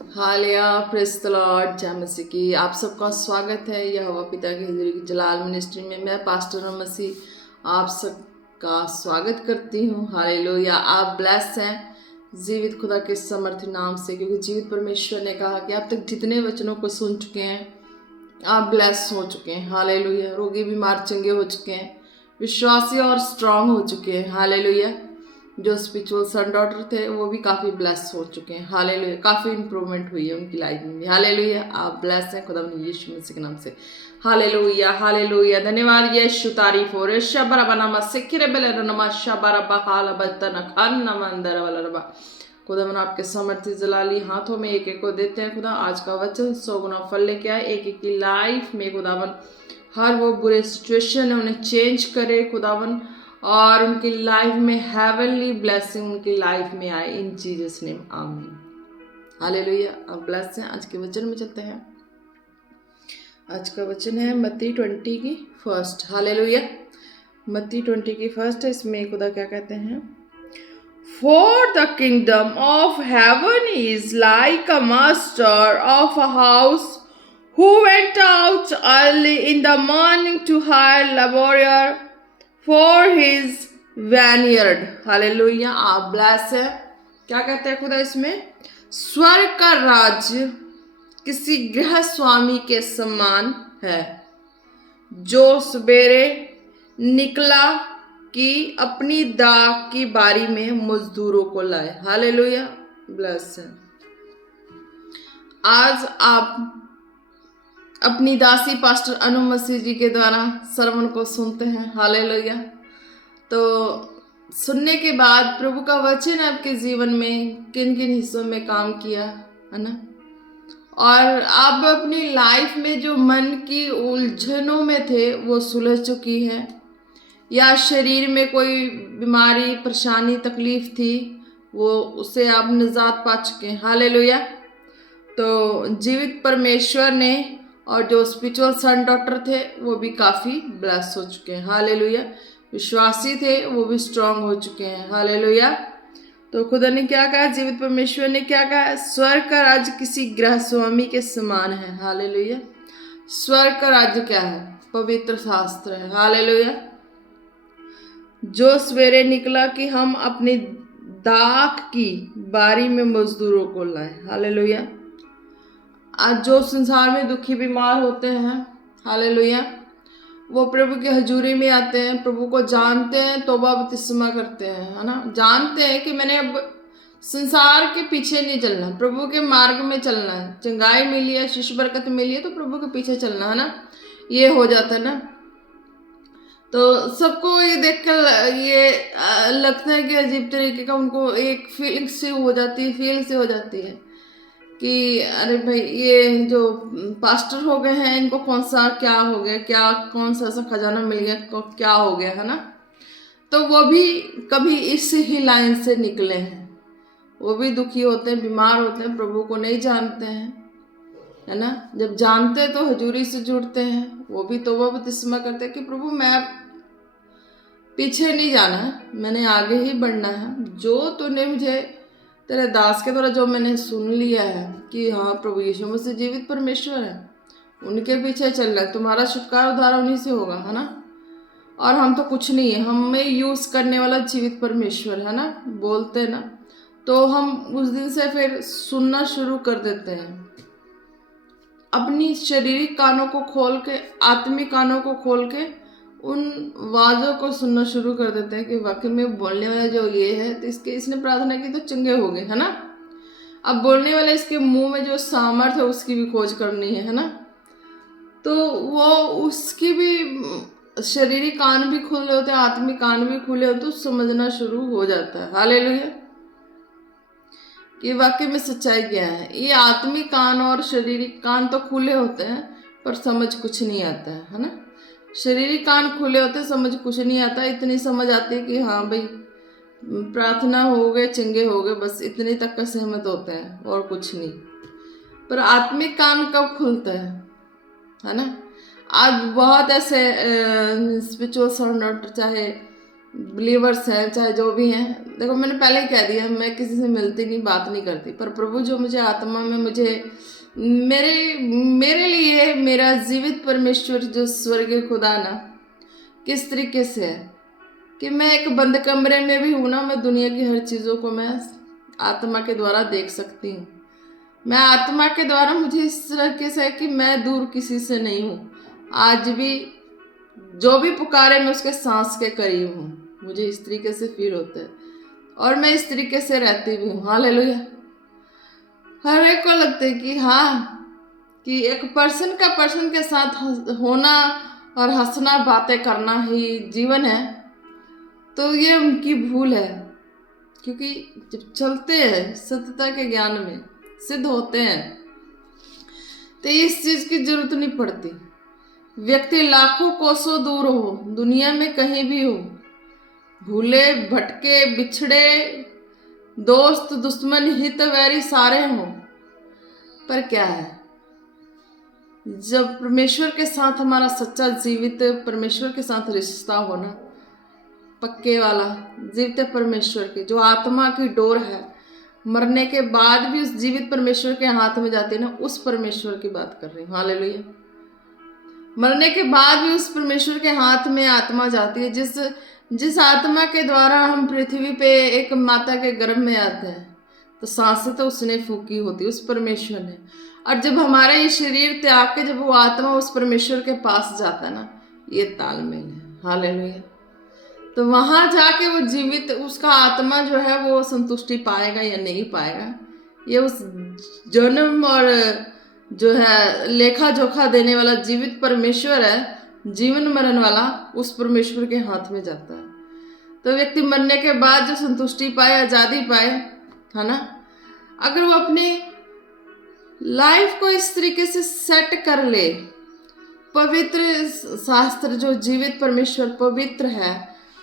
Hallelujah, praise the Lord, जय मसीह की। आप सबका स्वागत है यहोवा पिता की हज़ूरी की जलाल मिनिस्ट्री में। मैं पास्टर मसीह आप सबका स्वागत करती हूँ। हालेलुया, आप ब्लेस हैं जीवित खुदा के समर्थी नाम से, क्योंकि जीवित परमेश्वर ने कहा कि आप तक जितने वचनों को सुन चुके हैं आप ब्लेस हो चुके हैं। हालेलुया, रोगी बीमार चंगे हो चुके हैं, विश्वासी और स्ट्रांग हो चुके हैं। हालेलुया, जो स्पिरिचुअल सन डॉटर थे वो भी काफ़ी ब्लेस हो चुके हैं। हालेलुया, काफ़ी इंप्रूवमेंट हुई है उनकी लाइफ में भी। हालेलुया, आप ब्लेस हैं खुदा यीशु मसीह के नाम से। हालेलुया हालेलुया, धन्यवाद यीशु, तारीफ हो रे शबरा बना सिखरे बेले नमा शबरा बहाला बतना खान नमंदर वाला खुदा मन आपके समर्थी जलाली हाथों में एक एक को देते हैं। खुदा आज का वचन 100 गुना फल लेके आए एक एक की लाइफ में। खुदावन हर वो बुरे सिचुएशन है उन्हें चेंज करे खुदावन, और उनकी लाइफ में हेवनली ब्लेसिंग उनकी लाइफ में आए, इन जीसस नेम आमीन। हालेलुया, अब ब्लेस हैं। आज के वचन में चलते हैं। आज का वचन है मत्ती 20 की फर्स्ट। हालेलुया, मत्ती 20 की फर्स्ट है। इसमें खुदा क्या कहते हैं? For the kingdom of heaven is like a master of a house who went out early in the morning to hire laborer for his vineyard. Hallelujah, आप ब्लेस है। क्या कहते हैं खुदा इसमें? स्वर्ग का राज्य किसी गृह स्वामी के समान है जो सवेरे निकला कि अपनी दाख की बारी में मजदूरों को लाए। हालेलुया, ब्लेस है। आज आप अपनी दासी पास्टर अनु मसीह जी के द्वारा सरमन को सुनते हैं। हालेलुया, तो सुनने के बाद प्रभु का वचन आपके जीवन में किन किन हिस्सों में काम किया है ना, और आप अपनी लाइफ में जो मन की उलझनों में थे वो सुलझ चुकी है, या शरीर में कोई बीमारी परेशानी तकलीफ थी वो उससे आप निजात पा चुके हैं। हालेलुया, तो जीवित परमेश्वर ने और जो स्पिरिचुअल सन डॉटर थे वो भी काफ़ी ब्लेस हो चुके हैं। हालेलुया, विश्वासी थे वो भी स्ट्रांग हो चुके हैं। हालेलुया, तो खुदा ने क्या कहा? जीवित परमेश्वर ने क्या कहा? स्वर्ग का राज्य किसी गृह स्वामी के समान है। हालेलुया, स्वर्ग का राज्य क्या है? पवित्र शास्त्र है। हालेलुया, जो सवेरे निकला कि हम अपनी दाख की बारी में मजदूरों को लाए। हालेलुया, आज जो संसार में दुखी बीमार होते हैं, हालेलुया, वो प्रभु की हजूरी में आते हैं, प्रभु को जानते हैं, तौबा बपतिस्मा करते हैं, है ना, जानते हैं कि मैंने अब संसार के पीछे नहीं चलना, प्रभु के मार्ग में चलना है। चंगाई मिली है, शिष्य बरकत मिली है, तो प्रभु के पीछे चलना है ना, ये हो जाता है ना। तो सबको ये देखकर ये लगता है कि अजीब तरीके का उनको एक फीलिंग से हो जाती है, फील से हो जाती है कि अरे भाई ये जो पास्टर हो गए हैं इनको कौन सा क्या हो गया, क्या कौन सा ऐसा खजाना मिल गया, क्या हो गया, है ना। तो वो भी कभी इस ही लाइन से निकले हैं, वो भी दुखी होते हैं, बीमार होते हैं, प्रभु को नहीं जानते हैं, है ना। जब जानते हैं तो हजूरी से जुड़ते हैं, वो भी तौबा बपतिस्मा करते हैं कि प्रभु मैं पीछे नहीं जाना है, मैंने आगे ही बढ़ना है। जो तूने मुझे तेरे दास के द्वारा जो मैंने सुन लिया है कि हाँ प्रभु यीशु मसीह जीवित परमेश्वर है, उनके पीछे चलना है, तुम्हारा छुटकारा उद्धार उन्हीं से होगा, है ना। और हम तो कुछ नहीं है, हमें यूज़ करने वाला जीवित परमेश्वर है ना, बोलते हैं ना। तो हम उस दिन से फिर सुनना शुरू कर देते हैं, अपनी शारीरिक कानों को खोल के, आत्मिक कानों को खोल के उन आवाज़ों को सुनना शुरू कर देते हैं कि वाकई में बोलने वाला जो ये है, तो इसने प्रार्थना की तो चंगे हो गए, है ना। अब बोलने वाले इसके मुंह में जो सामर्थ है उसकी भी खोज करनी है ना। तो वो उसकी भी शारीरिक कान भी खुले होते हैं, आत्मिक कान भी खुले होते, तो समझना शुरू हो जाता है। हालेलुया, कि वाकई में सच्चाई क्या है। ये आत्मिक कान और शारीरिक कान तो खुले होते हैं पर समझ कुछ नहीं आता है ना। शारीरिक कान खुले होते, समझ कुछ नहीं आता, इतनी समझ आती है कि हाँ भाई प्रार्थना हो गए, चंगे हो गए, बस इतने तक का सहमत होते हैं और कुछ नहीं। पर आत्मिक कान कब खुलता है ना। आज बहुत ऐसे स्पिरिचुअल सन डॉक्टर, चाहे बिलीवर्स हैं चाहे जो भी हैं, देखो मैंने पहले ही कह दिया मैं किसी से मिलती नहीं, बात नहीं करती, पर प्रभु जो मुझे आत्मा में मुझे मेरे मेरे लिए मेरा जीवित परमेश्वर जो स्वर्गीय खुदा ना किस तरीके से है कि मैं एक बंद कमरे में भी हूँ ना, मैं दुनिया की हर चीज़ों को मैं आत्मा के द्वारा देख सकती हूँ। मैं आत्मा के द्वारा मुझे इस तरीके से है कि मैं दूर किसी से नहीं हूँ। आज भी जो भी पुकारे मैं उसके सांस के करीब हूँ, मुझे इस तरीके से फील होता है और मैं इस तरीके से रहती भी हूँ। हालेलुया। हर एक को लगता है कि हाँ, कि एक पर्सन का पर्सन के साथ होना और हंसना बातें करना ही जीवन है, तो ये उनकी भूल है। क्योंकि जब चलते हैं सत्यता के ज्ञान में सिद्ध होते हैं तो इस चीज की जरूरत नहीं पड़ती। व्यक्ति लाखों कोसों दूर हो, दुनिया में कहीं भी हो, भूले भटके बिछड़े, दोस्त दुश्मन हित वैरी सारे हों, पर क्या है, जब परमेश्वर के साथ हमारा सच्चा जीवित परमेश्वर के साथ रिश्ता होना, पक्के वाला जीवित परमेश्वर की जो आत्मा की डोर है, मरने के बाद भी उस जीवित परमेश्वर के हाथ में जाती है ना, उस परमेश्वर की बात कर रही हूँ। हालेलुया। मरने के बाद भी उस परमेश्वर के हाथ में आत्मा जाती है, जिस आत्मा के द्वारा हम पृथ्वी पे एक माता के गर्भ में आते हैं, तो सांसें तो उसने फूकी होती, उस परमेश्वर ने। और जब हमारा ये शरीर त्याग के जब वो आत्मा उस परमेश्वर के पास जाता है ना, ये तालमेल है। हालेलुया। तो वहां जाके वो जीवित उसका आत्मा जो है वो संतुष्टि पाएगा या नहीं पाएगा, ये उस जन्म और जो है लेखा जोखा देने वाला जीवित परमेश्वर है, जीवन मरण वाला, उस परमेश्वर के हाथ में जाता है। तो व्यक्ति मरने के बाद जो संतुष्टि पाए, आजादी पाए, है ना, अगर वो अपने लाइफ को इस तरीके से सेट कर ले, पवित्र शास्त्र जो जीवित परमेश्वर पवित्र है,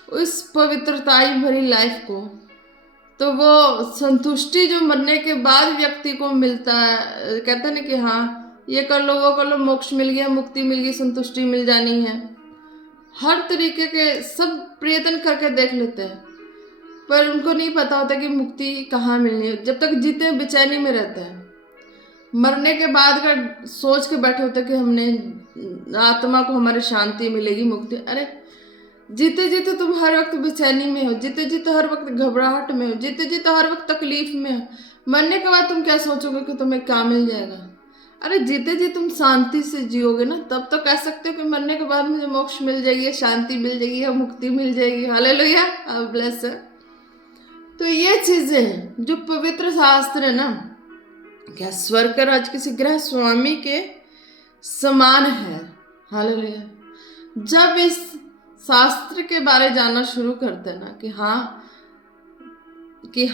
उस पवित्रताई भरी लाइफ को, तो वो संतुष्टि जो मरने के बाद व्यक्ति को मिलता है, कहते हैं ना कि हाँ ये कर लो वो कर लो, मोक्ष मिल गया, मुक्ति मिल गई, संतुष्टि मिल जानी है। हर तरीके के सब प्रयत्न करके देख लेते हैं, पर उनको नहीं पता होता कि मुक्ति कहाँ मिलनी है। जब तक जीते बेचैनी में रहते हैं, मरने के बाद का सोच के बैठे होते कि हमने आत्मा को हमारी शांति मिलेगी, मुक्ति। अरे जीते जीते तुम हर वक्त बेचैनी में हो, जीते जीते हर वक्त घबराहट में हो, जीते जीते हर वक्त तकलीफ में हो। मरने के बाद तुम क्या सोचोगे कि तुम्हें क्या मिल जाएगा? अरे जीते जी तुम शांति से जियोगे ना, तब तो कह सकते हो कि मरने के बाद मुझे मोक्ष मिल जाएगी, शांति मिल जाएगी या मुक्ति मिल जाएगी। Hallelujah, bless. तो ये चीजें हैं जो पवित्र शास्त्र है ना, क्या स्वर्ग का राज किसी गृह स्वामी के समान है। हालेलुया। जब इस शास्त्र के बारे जानना शुरू करते हैं ना कि हाँ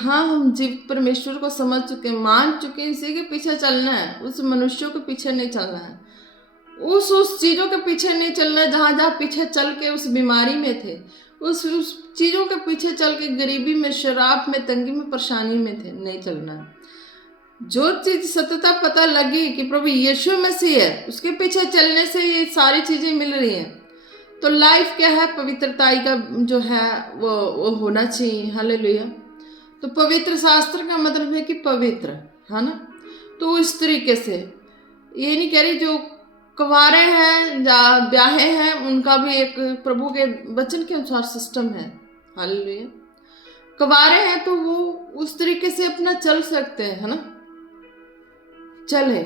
हम जीवित परमेश्वर को समझ चुके, मान चुके, इसी के पीछे चलना है, उस मनुष्यों के पीछे नहीं चलना है, उस चीजों के पीछे नहीं चलना है जहाँ पीछे चल के उस बीमारी में थे, उस चीजों के पीछे चल के गरीबी में, शराब में, तंगी में, परेशानी में थे, नहीं चलना है। जो चीज सत्यता पता लगी कि प्रभु यीशु मसीह है, उसके पीछे चलने से ये सारी चीजें मिल रही हैं। तो लाइफ क्या है, पवित्रताई का जो है वो होना चाहिए। हालेलुया। तो पवित्र शास्त्र का मतलब है कि पवित्र, है ना। तो इस तरीके से ये नहीं कह रही जो कुंवारे हैं या ब्याहे हैं उनका भी एक प्रभु के वचन के अनुसार सिस्टम है। हालेलुया। कुंवारे हैं तो वो उस तरीके से अपना चल सकते हैं, है ना, चले,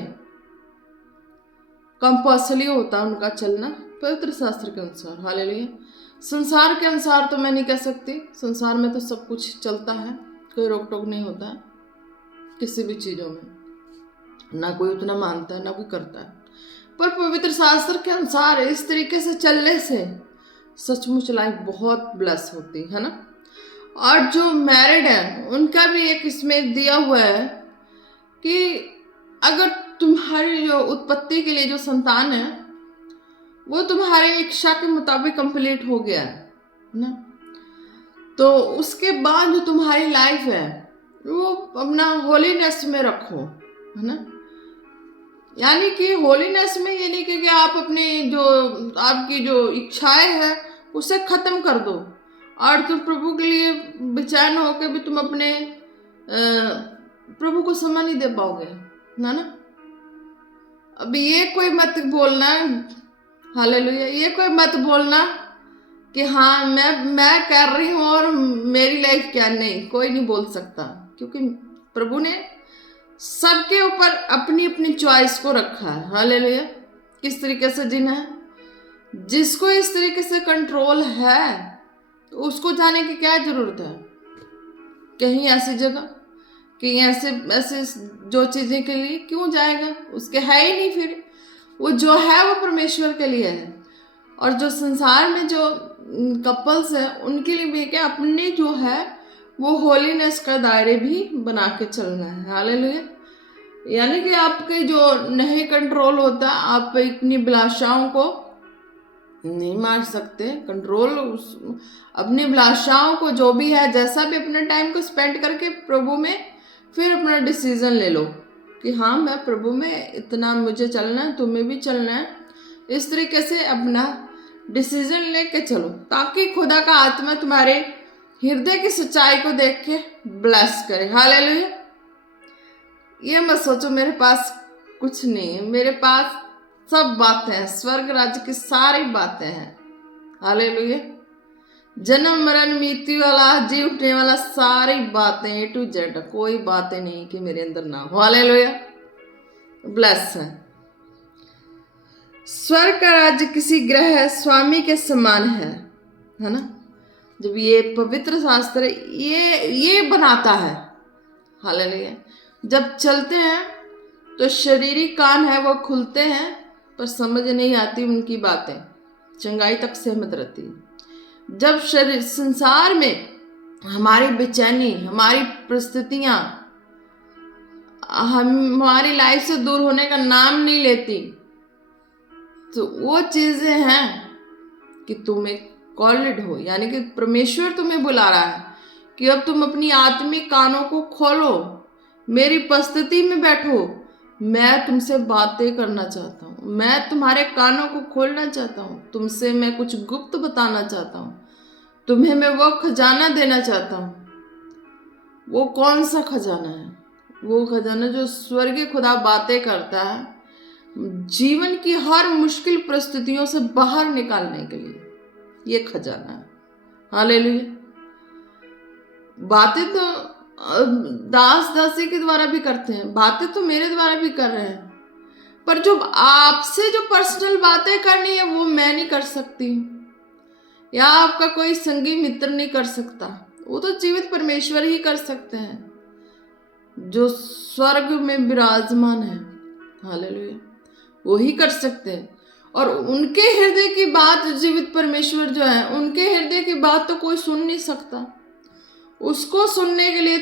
कंपल्सरी होता है उनका चलना पवित्र शास्त्र के अनुसार। हालेलुया। संसार के अनुसार तो मैं नहीं कह सकती, संसार में तो सब कुछ चलता है, कोई रोक टोक नहीं होता है किसी भी चीज़ों में, ना कोई उतना मानता है ना कोई करता है। पर पवित्र शास्त्र के अनुसार इस तरीके से चलने से सचमुच लाइफ बहुत ब्लेस होती है ना। और जो मैरिड है उनका भी एक इसमें दिया हुआ है कि अगर तुम्हारी जो उत्पत्ति के लिए जो संतान है वो तुम्हारी इच्छा के मुताबिक कंप्लीट हो गया है ना, तो उसके बाद जो तुम्हारी लाइफ है वो अपना होलीनेस में रखो, है ना। यानी कि होलीनेस में ये नहीं कि आप अपनी जो आपकी जो इच्छाएं हैं उसे खत्म कर दो और तुम प्रभु के लिए बेचैन होकर भी तुम अपने प्रभु को समय नहीं दे पाओगे, ना ना। अब ये कोई मत बोलना, हालेलुया, ये कोई मत बोलना कि हाँ मैं कर रही हूँ और मेरी लाइफ क्या, नहीं, कोई नहीं बोल सकता, क्योंकि प्रभु ने सबके ऊपर अपनी अपनी चॉइस को रखा है। हालेलुया, किस तरीके से जीना है। जिसको इस तरीके से कंट्रोल है तो उसको जाने की क्या जरूरत है कहीं ऐसी जगह, कहीं ऐसे ऐसे जो चीजें के लिए क्यों जाएगा, उसके है ही नहीं। फिर वो जो है वो परमेश्वर के लिए है, और जो संसार में जो कपल्स है उनके लिए भी क्या अपने जो है वो होलीनेस का दायरे भी बना के चलना है। हालेलुया, यानी कि आपके जो नहीं कंट्रोल होता, आप अपनी अभिलाषाओं को नहीं मार सकते कंट्रोल, अपनी अभिलाषाओं को जो भी है जैसा भी अपने टाइम को स्पेंड करके प्रभु में फिर अपना डिसीजन ले लो कि हाँ मैं प्रभु में इतना मुझे चलना है, तुम्हें भी चलना है। इस तरीके से अपना डिसीजन लेके चलो ताकि खुदा का आत्मा तुम्हारे हृदय की सच्चाई को देख के ब्लेस करे। हालेलुया, ये मत सोचो मेरे पास कुछ नहीं है, मेरे पास सब बातें हैं, स्वर्ग राज्य की सारी बातें हैं। हालेलुया, जन्म मरण मृत्यु वाला जी उठने वाला सारी बातें A to Z, कोई बातें नहीं कि मेरे अंदर ना हो। हालेलुया, ब्लेस है। स्वर्ग का राज्य किसी ग्रह स्वामी के समान है ना। जब ये पवित्र शास्त्र ये बनाता है, हालेलुया, जब चलते हैं तो शरीरी कान है वो खुलते हैं, पर समझ नहीं आती उनकी बातें, चंगाई तक सहमत रहती है। जब शरीर संसार में हमारी बेचैनी, हमारी परिस्थितियां हमारी लाइफ से दूर होने का नाम नहीं लेती, तो वो चीजें हैं कि तुम एक कॉल्ड हो, यानी कि परमेश्वर तुम्हें बुला रहा है कि अब तुम अपनी आत्मिक कानों को खोलो, मेरी उपस्थिति में बैठो, मैं तुमसे बातें करना चाहता हूँ, मैं तुम्हारे कानों को खोलना चाहता हूँ, तुमसे मैं कुछ गुप्त बताना चाहता हूँ, तुम्हें मैं वो खजाना देना चाहता हूँ। वो कौन सा खजाना है? वो खजाना जो स्वर्गीय खुदा बातें करता है जीवन की हर मुश्किल परिस्थितियों से बाहर निकालने के लिए, ये खजाना है। हालेलुया, बातें तो दास दासी के द्वारा भी करते हैं, बातें तो मेरे द्वारा भी कर रहे हैं, पर जो आपसे जो पर्सनल बातें करनी है वो मैं नहीं कर सकती, या आपका कोई संगी मित्र नहीं कर सकता, वो तो जीवित परमेश्वर ही कर सकते हैं जो स्वर्ग में विराजमान है। हालेलुया, वो ही कर सकते हैं, और उनके हृदय की बात जीवित परमेश्वर जो है, उनके हृदय की बात तो कोई सुन नहीं सकता। उसको सुनने के लिए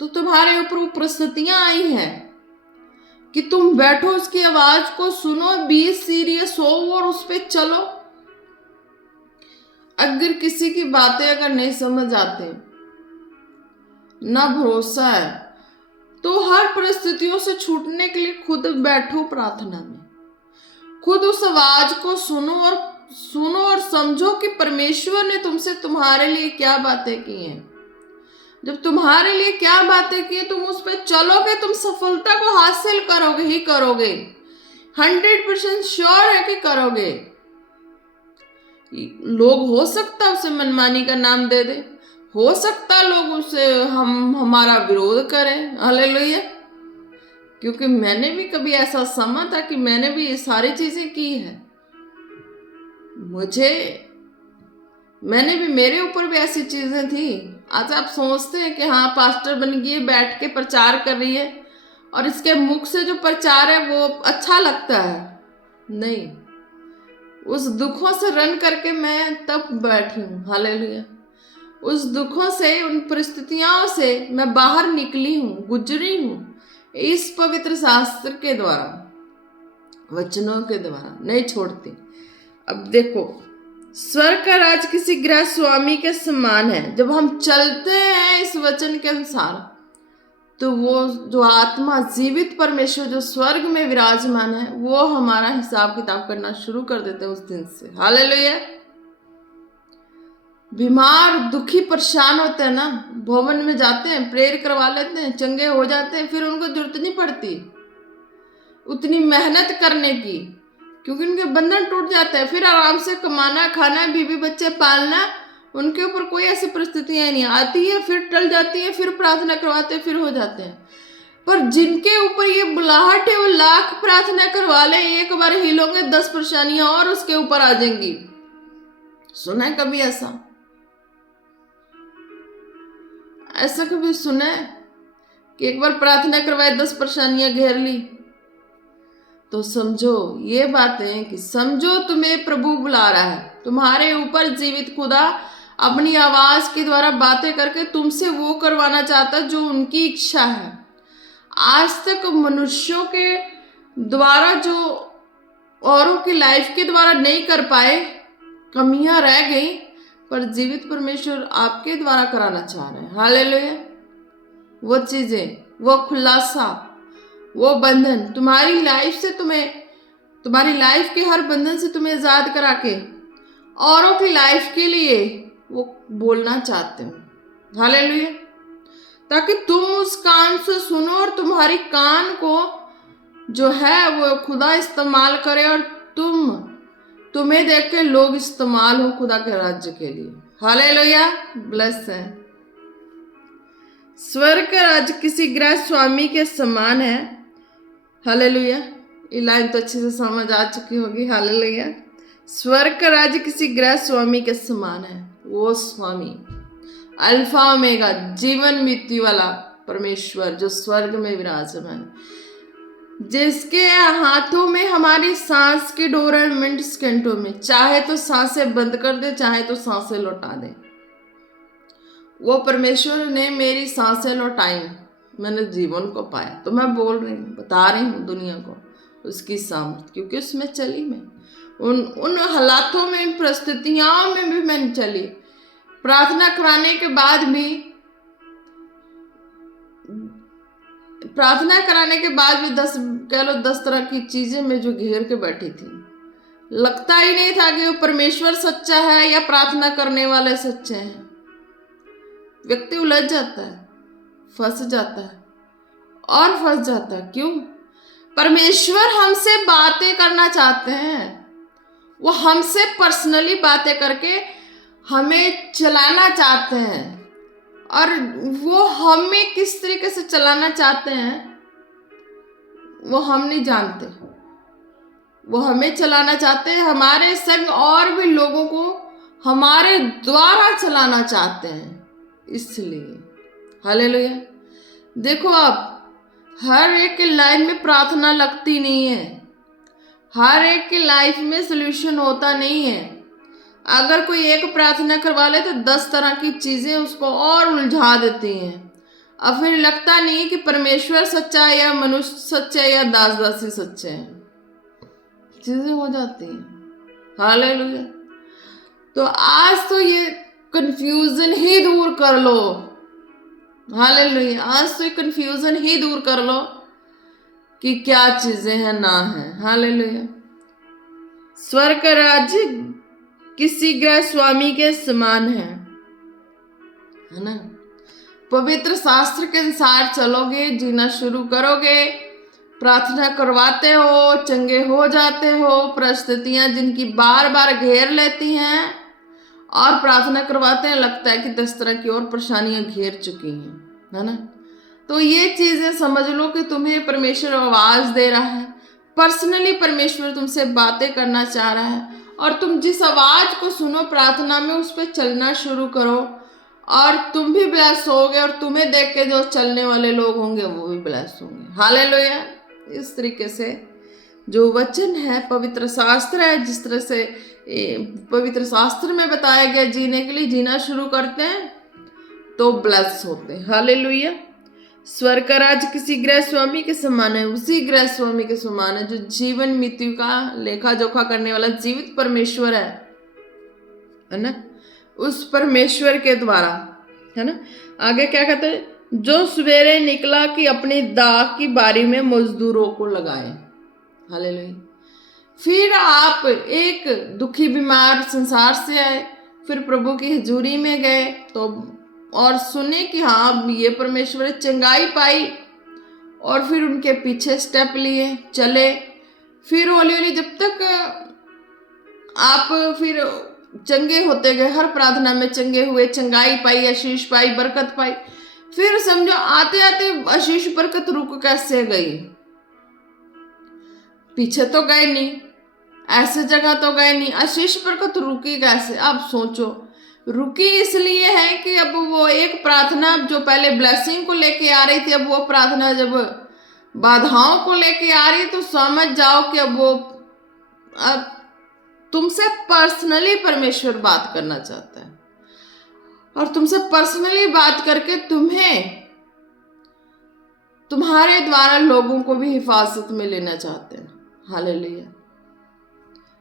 तो तुम्हारे ऊपर परिस्थितियां आई हैं कि तुम बैठो, उसकी आवाज को सुनो, बी सीरियस हो और उस पर चलो। अगर किसी की बातें अगर नहीं समझ आते, ना भरोसा है, तो हर परिस्थितियों से छूटने के लिए खुद बैठो प्रार्थना में, खुद उस आवाज को सुनो और समझो कि परमेश्वर ने तुमसे तुम्हारे लिए क्या बातें की हैं। जब तुम्हारे लिए क्या बातें की, तुम उस पर चलोगे, तुम सफलता को हासिल करोगे ही करोगे, 100% श्योर है कि करोगे। लोग हो सकता उसे मनमानी का नाम दे दे, हो सकता लोग उसे हमारा विरोध करें। हालेलुया, क्योंकि मैंने भी कभी ऐसा समा था कि मैंने भी ये सारी चीजें की है, मैंने भी, मेरे ऊपर भी ऐसी चीजें थी। आज आप सोचते हैं कि हाँ पास्टर बन गई, बैठ के प्रचार कर रही है और इसके मुख से जो प्रचार है वो अच्छा लगता है, नहीं, उस दुखों से रन करके मैं तब बैठी हूँ। हालेलुया, उस दुखों से, उन परिस्थितियों से मैं बाहर निकली हूँ, गुजरी हूँ, इस पवित्र शास्त्र के द्वारा, वचनों के द्वारा, नहीं छोड़ती। अब देखो, स्वर्ग का राज किसी गृह स्वामी के समान है। जब हम चलते हैं इस वचन के अनुसार, तो वो जो आत्मा जीवित परमेश्वर जो स्वर्ग में विराजमान है, वो हमारा हिसाब किताब करना शुरू कर देते हैं उस दिन से। हालेलुया, बीमार दुखी परेशान होते हैं ना, भवन में जाते हैं, प्रेयर करवा लेते हैं, चंगे हो जाते हैं, फिर उनको जरूरत नहीं पड़ती उतनी मेहनत करने की, क्योंकि उनके बंधन टूट जाते हैं। फिर आराम से कमाना, खाना, बीवी बच्चे पालना, उनके ऊपर कोई ऐसी परिस्थितियां नहीं आती है, फिर टल जाती है, फिर प्रार्थना करवाते हैं, फिर हो जाते हैं। पर जिनके ऊपर ये बुलाहट है वो लाख प्रार्थना करवा ले, एक बार हिलोगे 10 परेशानियां और उसके ऊपर आ जाएंगी। सुना है कभी ऐसा? ऐसा कभी सुना है कि एक बार प्रार्थना करवाए 10 परेशानियां घेर ली? तो समझो ये बातें कि समझो तुम्हें प्रभु बुला रहा है, तुम्हारे ऊपर जीवित खुदा अपनी आवाज के द्वारा बातें करके तुमसे वो करवाना चाहता है जो उनकी इच्छा है। आज तक मनुष्यों के द्वारा जो औरों की लाइफ के द्वारा नहीं कर पाए, कमियां रह गई, पर जीवित परमेश्वर आपके द्वारा कराना चाह रहे हैं। हालेलुया। वो चीजें, वो खुलासा, वो बंधन तुम्हारी लाइफ से तुम्हारी लाइफ के हर बंधन से तुम्हें आजाद करा के औरों की लाइफ के लिए वो बोलना चाहते हो। हालेलुया। ताकि तुम उस कान से सुनो और तुम्हारी कान को जो है वो खुदा इस्तेमाल करे और तुम्हें देख के लोग इस्तेमाल हो खुदा के राज्य के लिए। हालेलुया। ब्लेस है। स्वर्ग का राज्य किसी गृह स्वामी के समान है। हालेलुया। ये लाइन तो अच्छे से समझ आ चुकी होगी। हालेलुया। स्वर्ग का राज्य किसी गृह स्वामी के समान है। वो स्वामी अल्फा ओमेगा, जीवन मृत्यु वाला परमेश्वर जो स्वर्ग में विराजमान, जिसके हाथों में हमारी सांस की डोर है मिनट सेकंडों में, चाहे तो सांसें बंद कर दे, चाहे तो सांसें लौटा दे। वो परमेश्वर ने मेरी सांसें लौटाई, मैंने जीवन को पाया, तो मैं बोल रही हूँ, बता रही हूँ दुनिया को उसकी सामर्थ, क्योंकि उसमें चली मैं उन हालातों में, परिस्थितियों में भी मैंने चली। प्रार्थना कराने के बाद भी 10 तरह की चीजें में जो घेर के बैठी थी, लगता ही नहीं था कि वो परमेश्वर सच्चा है या प्रार्थना करने वाले सच्चे हैं। व्यक्ति उलझ जाता है, फंस जाता है और फंस जाता है। क्यों? परमेश्वर हमसे बातें करना चाहते हैं, वो हमसे पर्सनली बातें करके हमें चलाना चाहते हैं, और वो हमें किस तरीके से चलाना चाहते हैं वो हम नहीं जानते। वो हमें चलाना चाहते हैं, हमारे संग और भी लोगों को हमारे द्वारा चलाना चाहते हैं। इसलिए हालेलुया। देखो, आप हर एक के लाइन में प्रार्थना लगती नहीं है, हर एक की लाइफ में सोल्यूशन होता नहीं है। अगर कोई एक प्रार्थना करवा ले तो 10 तरह की चीजें उसको और उलझा देती हैं, और फिर लगता नहीं कि परमेश्वर सच्चा है या मनुष्य सच्चे या दास दासी सच्चे हैं, चीजें हो जाती हैं। हालेलुया। तो आज तो ये कंफ्यूजन ही दूर कर लो। हालेलुया। आज तो ये कंफ्यूजन ही दूर कर लो कि क्या चीजें हैं ना है। हालेलुया। स्वर्ग का राज्य किसी गृह स्वामी के समान है ना। पवित्र शास्त्र के अनुसार चलोगे, जीना शुरू करोगे, प्रार्थना करवाते हो, चंगे हो जाते हो। परिस्थितियां जिनकी बार बार घेर लेती हैं और प्रार्थना करवाते हैं, लगता है कि 10 तरह की और परेशानियां घेर चुकी हैं, है ना। तो ये चीजें समझ लो कि तुम्हें परमेश्वर आवाज दे रहा है, पर्सनली परमेश्वर तुमसे बातें करना चाह रहा है, और तुम जिस आवाज को सुनो प्रार्थना में उस पर चलना शुरू करो, और तुम भी ब्लेस होगे, और तुम्हें देख के जो चलने वाले लोग होंगे वो भी ब्लेस होंगे। हालेलुया। इस तरीके से जो वचन है, पवित्र शास्त्र है, जिस तरह से पवित्र शास्त्र में बताया गया जीने के लिए जीना शुरू करते हैं तो ब्लेस होते हैं। हालेलुया। स्वर्ग का राज्य किसी गृह स्वामी के समान है, उसी गृह स्वामी के समान है जो जीवन मृत्यु का लेखा जोखा करने वाला जीवित परमेश्वर है ना। उस परमेश्वर के द्वारा, है ना। आगे क्या कहते हैं? जो सवेरे निकला कि अपनी दाख की बारी में मजदूरों को लगाए। हालेलुया। फिर आप एक दुखी बीमार संसार से आए, फिर प्रभु की हजूरी में गए तो और सुने कि हाँ ये परमेश्वर ने चंगाई पाई, और फिर उनके पीछे स्टेप लिए, चले। फिर हौली हौली जब तक आप फिर चंगे होते गए, हर प्रार्थना में चंगे हुए, चंगाई पाई, आशीष पाई, बरकत पाई। फिर समझो आते आते आशीष बरकत रुक कैसे गई? पीछे तो गए नहीं, ऐसे जगह तो गए नहीं, आशीष बरकत रुकी कैसे? आप सोचो, रुकी इसलिए है कि अब वो एक प्रार्थना जो पहले ब्लेसिंग को लेके आ रही थी, अब वो प्रार्थना जब बाधाओं को लेके आ रही, तो समझ जाओ कि अब तुमसे पर्सनली परमेश्वर बात करना चाहता है, और तुमसे पर्सनली बात करके तुम्हारे द्वारा लोगों को भी हिफाजत में लेना चाहते हैं। हालेलुया।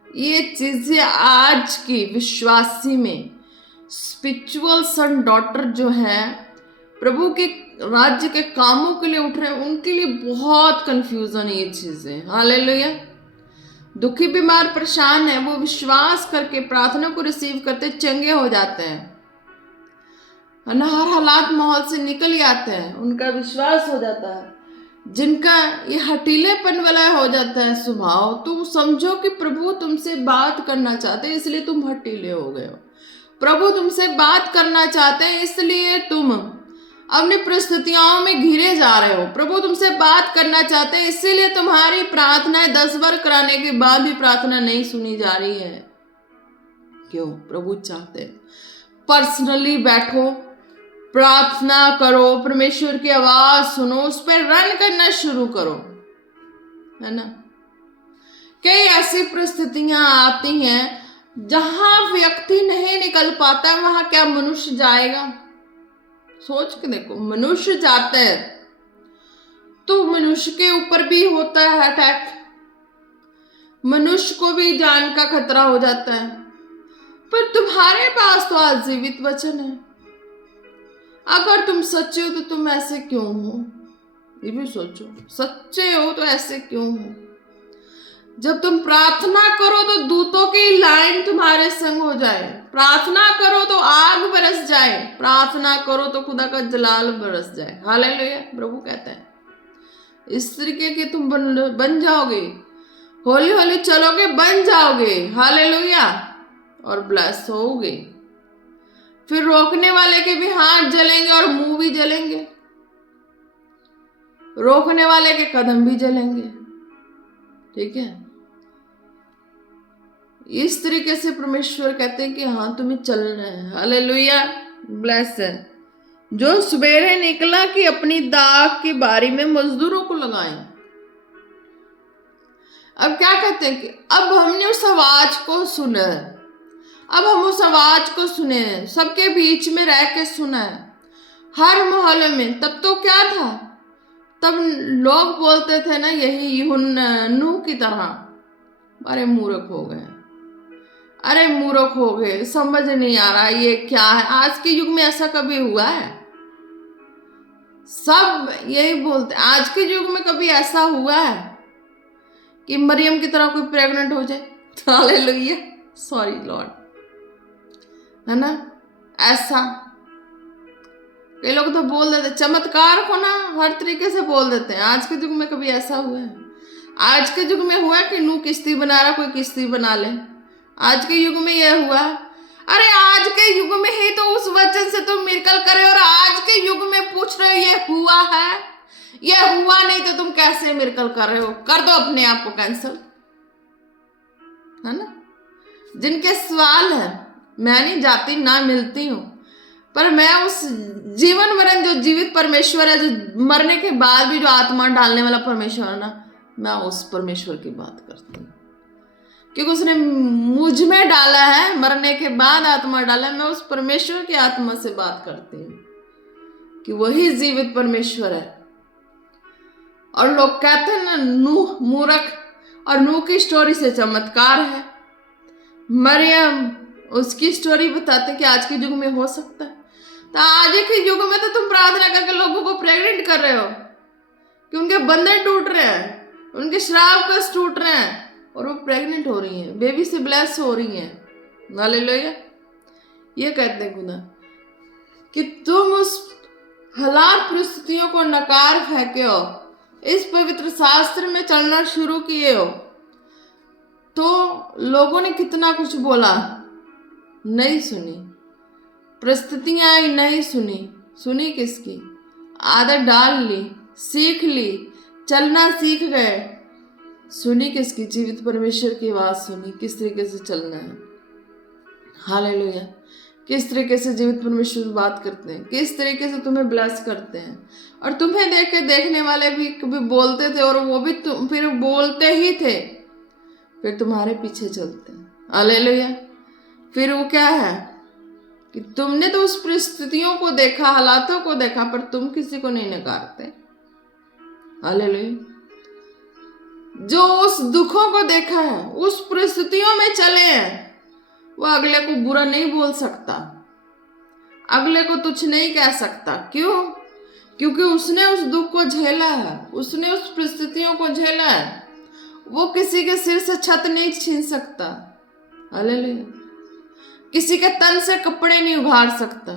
ये चीजें आज की विश्वासी में, स्पिरिचुअल सन डॉटर जो है, प्रभु के राज्य के कामों के लिए उठ रहे हैं, उनके लिए बहुत कंफ्यूजन है ये चीजें। हालेलुया। दुखी, बीमार, परेशान है, वो विश्वास करके प्रार्थना को रिसीव करते चंगे हो जाते हैं, है ना। हर हालात माहौल से निकल ही आते हैं, उनका विश्वास हो जाता है। जिनका ये हटीलेपन वाला हो जाता है स्वभाव, तो समझो कि प्रभु तुमसे बात करना चाहते हैं, इसलिए तुम हटीले हो गए हो। प्रभु तुमसे बात करना चाहते हैं, इसलिए तुम अपनी परिस्थितियों में घिरे जा रहे हो। प्रभु तुमसे बात करना चाहते हैं, इसीलिए तुम्हारी प्रार्थनाएं 10 बार कराने के बाद भी प्रार्थना नहीं सुनी जा रही है। क्यों? प्रभु चाहते हैं पर्सनली बैठो, प्रार्थना करो, परमेश्वर की आवाज सुनो, उस पर रन करना शुरू करो, है ना। कई ऐसी परिस्थितियां आती हैं जहां व्यक्ति नहीं निकल पाता, वहां क्या मनुष्य जाएगा? सोच के देखो, मनुष्य जाते हैं तो मनुष्य के ऊपर भी होता है अटैक, मनुष्य को भी जान का खतरा हो जाता है। पर तुम्हारे पास तो आज जीवित वचन है। अगर तुम सच्चे हो तो तुम ऐसे क्यों हो? ये भी सोचो, सच्चे हो तो ऐसे क्यों हो? जब तुम प्रार्थना करो तो दूतों की लाइन तुम्हारे संग हो जाए, प्रार्थना करो तो आग बरस जाए, प्रार्थना करो तो खुदा का जलाल बरस जाए। हालेलुया। प्रभु कहते हैं इस तरीके के तुम बन जाओगे, हौली हौली चलोगे, बन जाओगे। हालेलुया। और ब्लेस होगे। फिर रोकने वाले के भी हाथ जलेंगे और मुंह भी जलेंगे, रोकने वाले के कदम भी जलेंगे। ठीक है। इस तरीके से परमेश्वर कहते हैं कि हाँ तुम्हें चलना है। हालेलुया। ब्लेस है जो सवेरे निकला कि अपनी दाख की बारी में मजदूरों को लगाए। अब क्या कहते हैं कि अब हमने उस आवाज को सुना है, अब हम उस आवाज को सुने, सबके बीच में रह के सुना है, हर मोहल्ले में। तब तो क्या था? तब लोग बोलते थे ना, यही यूहन्ना की तरह, अरे मूर्ख हो गए, अरे मूर्ख हो गए, समझ नहीं आ रहा ये क्या है। आज के युग में ऐसा कभी हुआ है? सब यही बोलते। आज के युग में कभी ऐसा हुआ है कि मरियम की तरह कोई प्रेग्नेंट हो जाए? हालेलुया। सॉरी लॉर्ड, है ना। ऐसा कई लोग तो बोल देते, चमत्कार को ना हर तरीके से बोल देते हैं। आज के युग में कभी ऐसा हुआ है? आज के युग में हुआ कि नूह किश्ती बना रहा, कोई किश्ती बना ले? आज के युग में यह हुआ? अरे आज के युग में ही तो उस वचन से तुम मिरेकल करे, और आज के युग में पूछ रहे हो ये हुआ है? ये हुआ नहीं तो तुम कैसे मिरेकल कर रहे हो? कर दो अपने आप को कैंसिल, है ना। जिनके सवाल है, मैं नहीं जाती ना मिलती हूं, पर मैं उस जीवन मरण जो जीवित परमेश्वर है, जो मरने के बाद भी जो आत्मा डालने वाला परमेश्वर है ना, मैं उस परमेश्वर की बात करती हूँ, क्योंकि उसने मुझ में डाला है, मरने के बाद आत्मा डाला है। मैं उस परमेश्वर की आत्मा से बात करती हूँ कि वही जीवित परमेश्वर है। और लोग कहते हैं ना नूह मूर्ख, और नूह की स्टोरी से चमत्कार है। मरियम उसकी स्टोरी बताते कि आज के युग में हो सकता है। तो आज के युग में तो तुम प्रार्थना करके लोगों को प्रेग्नेंट कर रहे हो कि उनके बंधन टूट रहे हैं, उनके श्राप कष्ट टूट रहे हैं, और वो प्रेग्नेंट हो रही हैं, बेबी से ब्लेस हो रही हैं। हालेलुया। ये कहते हैं खुदा कि तुम उस हालात परिस्थितियों को नकार फेंके हो, इस पवित्र शास्त्र में चलना शुरू किए हो, तो लोगों ने कितना कुछ बोला, नहीं सुनी। परिस्थितियां आई, नहीं सुनी। सुनी किसकी? आदत डाल ली, सीख ली, चलना सीख गए। सुनी किसकी? जीवित परमेश्वर की आवाज सुनी, किस तरीके से चलना है। हालेलुया। किस तरीके से जीवित परमेश्वर बात करते हैं, किस तरीके से तुम्हें ब्लेस करते हैं। और तुम्हें देख के देखने वाले भी कभी बोलते थे, और वो भी फिर बोलते ही थे, फिर तुम्हारे पीछे चलते हैं। हालेलुया। फिर वो क्या है कि तुमने तो उस परिस्थितियों को देखा, हालातों को देखा, पर तुम किसी को नहीं नकारते। हालेलुया। जो उस दुखों को देखा है, उस परिस्थितियों में चले हैं, वो अगले को बुरा नहीं बोल सकता, अगले को तुच्छ नहीं कह सकता। क्यों? क्योंकि उसने उस दुख को झेला है, उसने उस परिस्थितियों को झेला है। वो किसी के सिर से छत नहीं छीन सकता। हालेलुया। किसी के तन से कपड़े नहीं उघाड़ सकता,